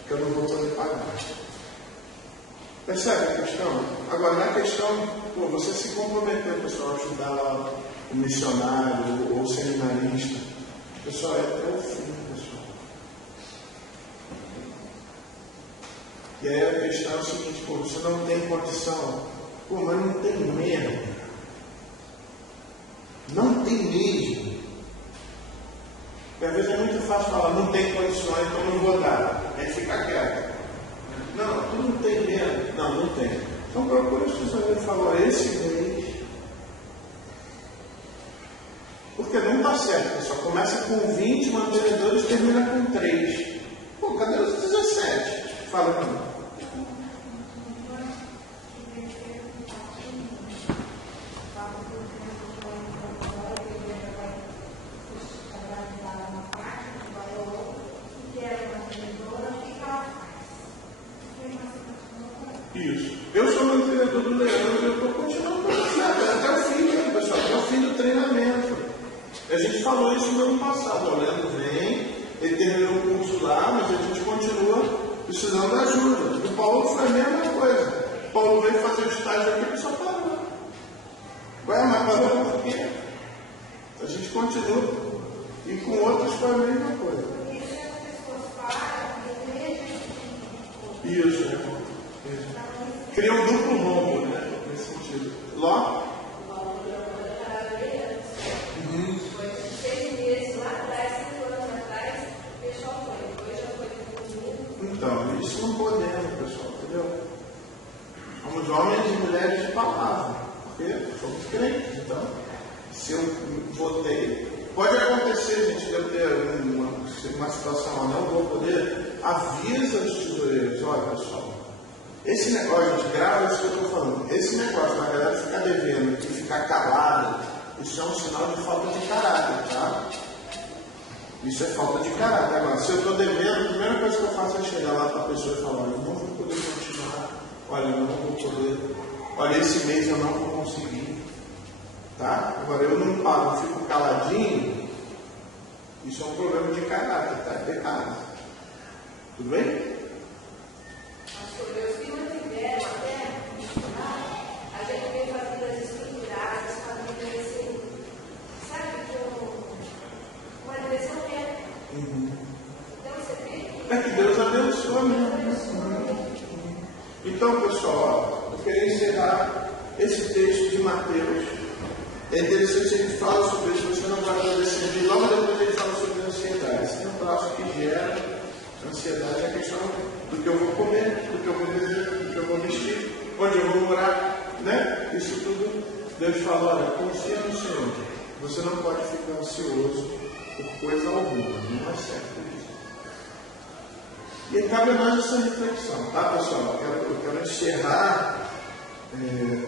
que eu não vou poder pagar. Percebe a questão? Agora, na questão, você se comprometeu, pessoal, a ajudar lá o missionário ou o seminarista. Pessoal, é até o fim, pessoal. E aí a questão é o seguinte, pô, você não tem condição. Pô, mas não tem mesmo. Não tem mesmo. Porque às vezes é muito fácil falar, não tem condições, então não vou dar. Aí fica quieto. Não, tu não tem mesmo. Não, não tem. Então procura as pessoas que falou esse mês. Porque não está certo, pessoal. Começa com 20 mantenedores e termina com 3. Pô, cadê os 17? Fala pra mim. Isso. Eu sou mantenedor do Leandro e eu estou continuando até o fim, né, pessoal? Até o fim do treinamento. A gente falou isso no ano passado. O Leandro vem, ele terminou o curso lá, mas a gente continua precisando de ajuda. O Paulo foi a mesma coisa. O Paulo veio fazer o estágio aqui e só parou. Ué, mas parou por quê? A gente continua. E com outros foi a mesma coisa. Isso, né? Cria um duplo rombo, né? Nesse sentido. Ló? Foi 6 meses lá atrás, 5 anos atrás, o pessoal foi. Depois já foi comigo. Então, isso não podemos, pessoal, entendeu? Somos homens e mulheres de palavra. Porque somos crentes. Então, se eu votei, pode acontecer, gente, de eu ter uma situação, não vou poder, avisa os tesoureiros, olha pessoal, esse negócio, gente, grava isso que eu estou falando, esse negócio da galera ficar devendo e ficar calada, isso é um sinal de falta de caráter, tá? Isso é falta de caráter. Agora, se eu estou devendo, a primeira coisa que eu faço é chegar lá para a pessoa e falar, olha, eu não vou poder continuar, olha, eu não vou poder, olha, esse mês eu não vou conseguir, tá? Agora, eu não pago, eu fico caladinho, isso é um problema de caráter, tá? É pecado. Tudo bem? Meus filhos tiveram até a gente vem famílias estruturadas, famílias assim, sabe, com uma direção reta. Então você vê que. É que Deus abençoe mesmo. Então, pessoal, eu queria encerrar esse texto de Mateus. É interessante, ele fala sobre isso, você não vai agradecer. E logo depois ele fala sobre ansiedade. Esse é um traço que gera ansiedade, é a questão do que eu vou comer, do que eu vou beber, do que eu vou vestir, onde eu vou morar, né? Isso tudo, Deus fala, olha, confia no Senhor. Você não pode ficar ansioso por coisa alguma, não é certo isso. E cabe a nós essa reflexão, tá, pessoal? Eu quero encerrar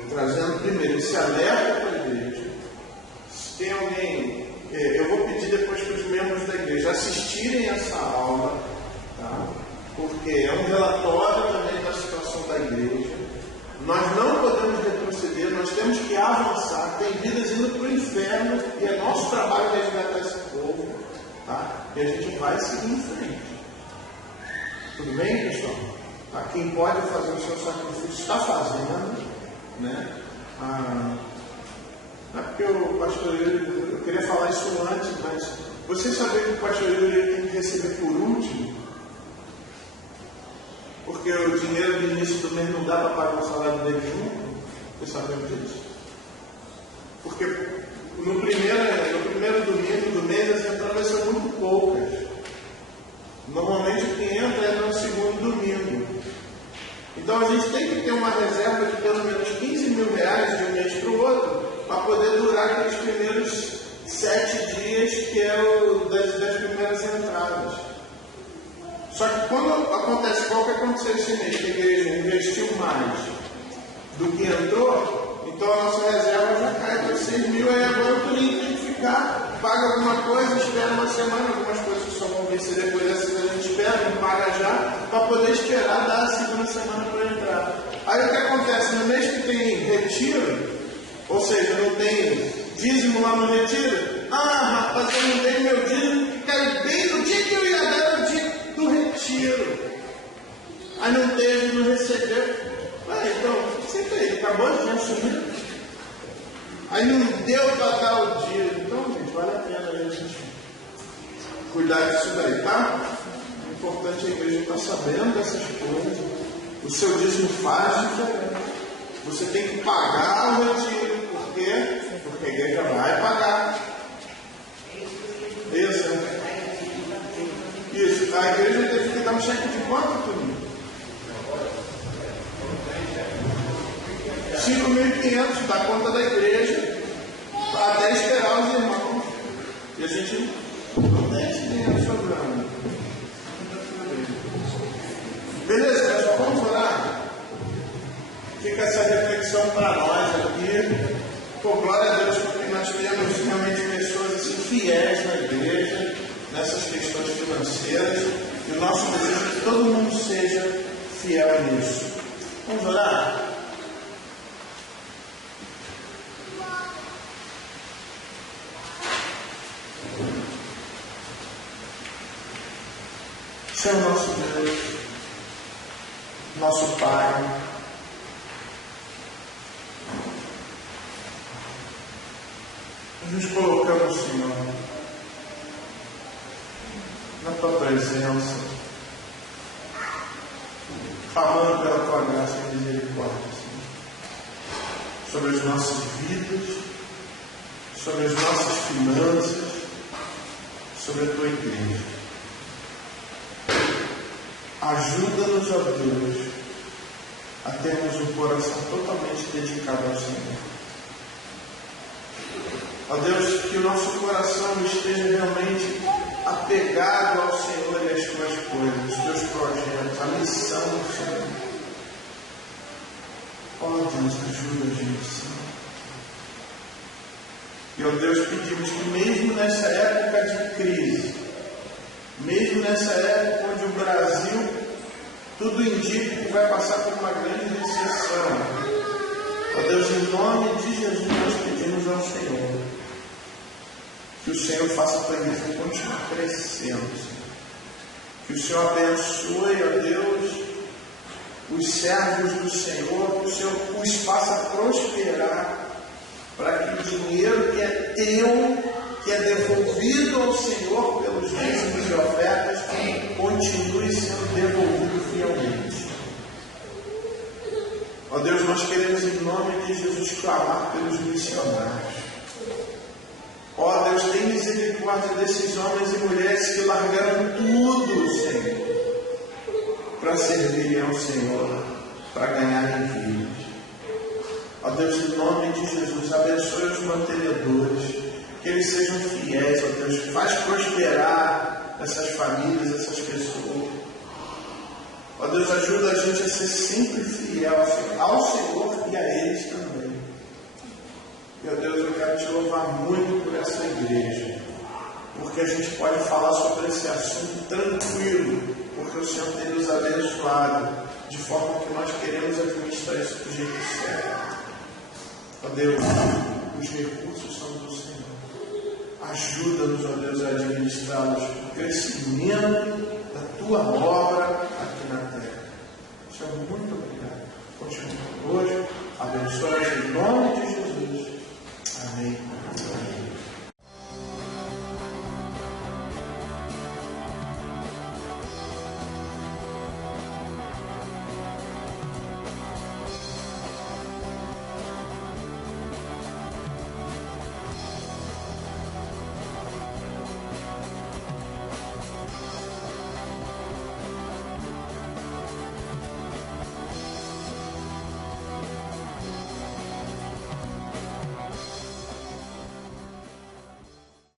trazendo primeiro esse alerta para a igreja. Se tem alguém, eu vou pedir depois para os membros da igreja assistirem essa aula, tá? Porque é um relatório também da situação da igreja. Nós não podemos retroceder, nós temos que avançar. Tem vidas indo para o inferno e é nosso trabalho resgatar esse povo, tá? E a gente vai seguir em frente. Tudo bem, pessoal? Tá? Quem pode fazer o seu sacrifício está fazendo, né? Não é porque o pastor Yuri, eu queria falar isso antes, mas vocês sabem que o pastor Yuri tem que receber por último? Porque o dinheiro do início do mês não dá para pagar o salário dele junto? Vocês sabem disso? Porque no primeiro domingo do mês as entradas são muito poucas. Normalmente o que entra é no segundo domingo. Então a gente tem que ter uma reserva de pelo menos 15 mil reais de um mês para o outro, para poder durar aqueles primeiros 7 dias que é das primeiras entradas. Só que quando acontece, qual que aconteceu esse mês? Que a igreja investiu mais do que entrou, então a nossa reserva já cai para 6 mil, aí agora o cliente tem que ficar, paga alguma coisa, espera uma semana, algumas coisas só vão vencer depois dessa que a gente espera, não paga já, para poder esperar dar a segunda semana para entrar. Aí o que acontece? No mês que tem retiro, ou seja, não tem dízimo lá no retiro, rapaz, eu não tenho meu dízimo, que caiu bem no dia que eu ia dar o dia do retiro. Aí não teve, não recebeu. Então, senta aí, acabou de assumir. Aí não deu para dar o dia. Então, gente, vale a pena a gente cuidar disso daí, tá? O importante é a igreja estar sabendo dessas coisas O seu dízimo faz diferença. Você tem que pagar o retiro. Por quê? Porque a igreja vai pagar. Isso. A igreja teve que dar um cheque de quanto, Tuninho? 5.500 da conta da igreja, até esperar os irmãos. E a gente não tem esse dinheiro sobrando. Beleza, pessoal, vamos orar? Fica essa reflexão para nós aqui. Por glória a Deus, porque nós temos realmente pessoas assim, fiéis na igreja, nessas questões financeiras. E o nosso desejo é que todo mundo seja fiel nisso. Vamos orar? Senhor nosso Deus, nosso Pai, nos colocamos, Senhor, na Tua presença, falando pela Tua graça e misericórdia, Senhor, sobre as nossas vidas, sobre as nossas finanças, sobre a Tua igreja. Ajuda-nos, ó Deus, a termos um coração totalmente dedicado ao Senhor. Ó Deus, que o nosso coração esteja realmente apegado ao Senhor e às Tuas coisas, aos Teus projetos, à missão do Senhor. Ó Deus, ajuda a gente, Senhor. E ó Deus, pedimos que mesmo nessa época de crise, mesmo nessa época onde o Brasil, tudo indica que vai passar por uma grande recessão, ó Deus, em nome de Jesus, nós pedimos ao Senhor que o Senhor faça a Tua igreja continuar crescendo, Senhor. Que o Senhor abençoe, ó Deus, os servos do Senhor, que o Senhor os faça prosperar, para que o dinheiro que é teu, que é devolvido ao Senhor pelos dízimos e ofertas, continue sendo devolvido fielmente. Ó Deus, nós queremos em nome de Jesus clamar pelos missionários. Ó Deus, tem misericórdia desses homens e mulheres que largaram tudo, Senhor, para servirem ao Senhor, para ganharem vidas. Ó Deus, em nome de Jesus, abençoe os mantenedores, que eles sejam fiéis, ó Deus, faz prosperar essas famílias, essas pessoas. Ó Deus, ajuda a gente a ser sempre fiel ao Senhor e a eles também. Meu Deus, eu quero Te louvar muito por essa igreja, porque a gente pode falar sobre esse assunto tranquilo, porque o Senhor tem nos abençoado, de forma que nós queremos administrar isso do jeito certo. Ó Deus, os recursos são do Senhor. Ajuda-nos, ó Deus, a administrá-los, o crescimento da Tua obra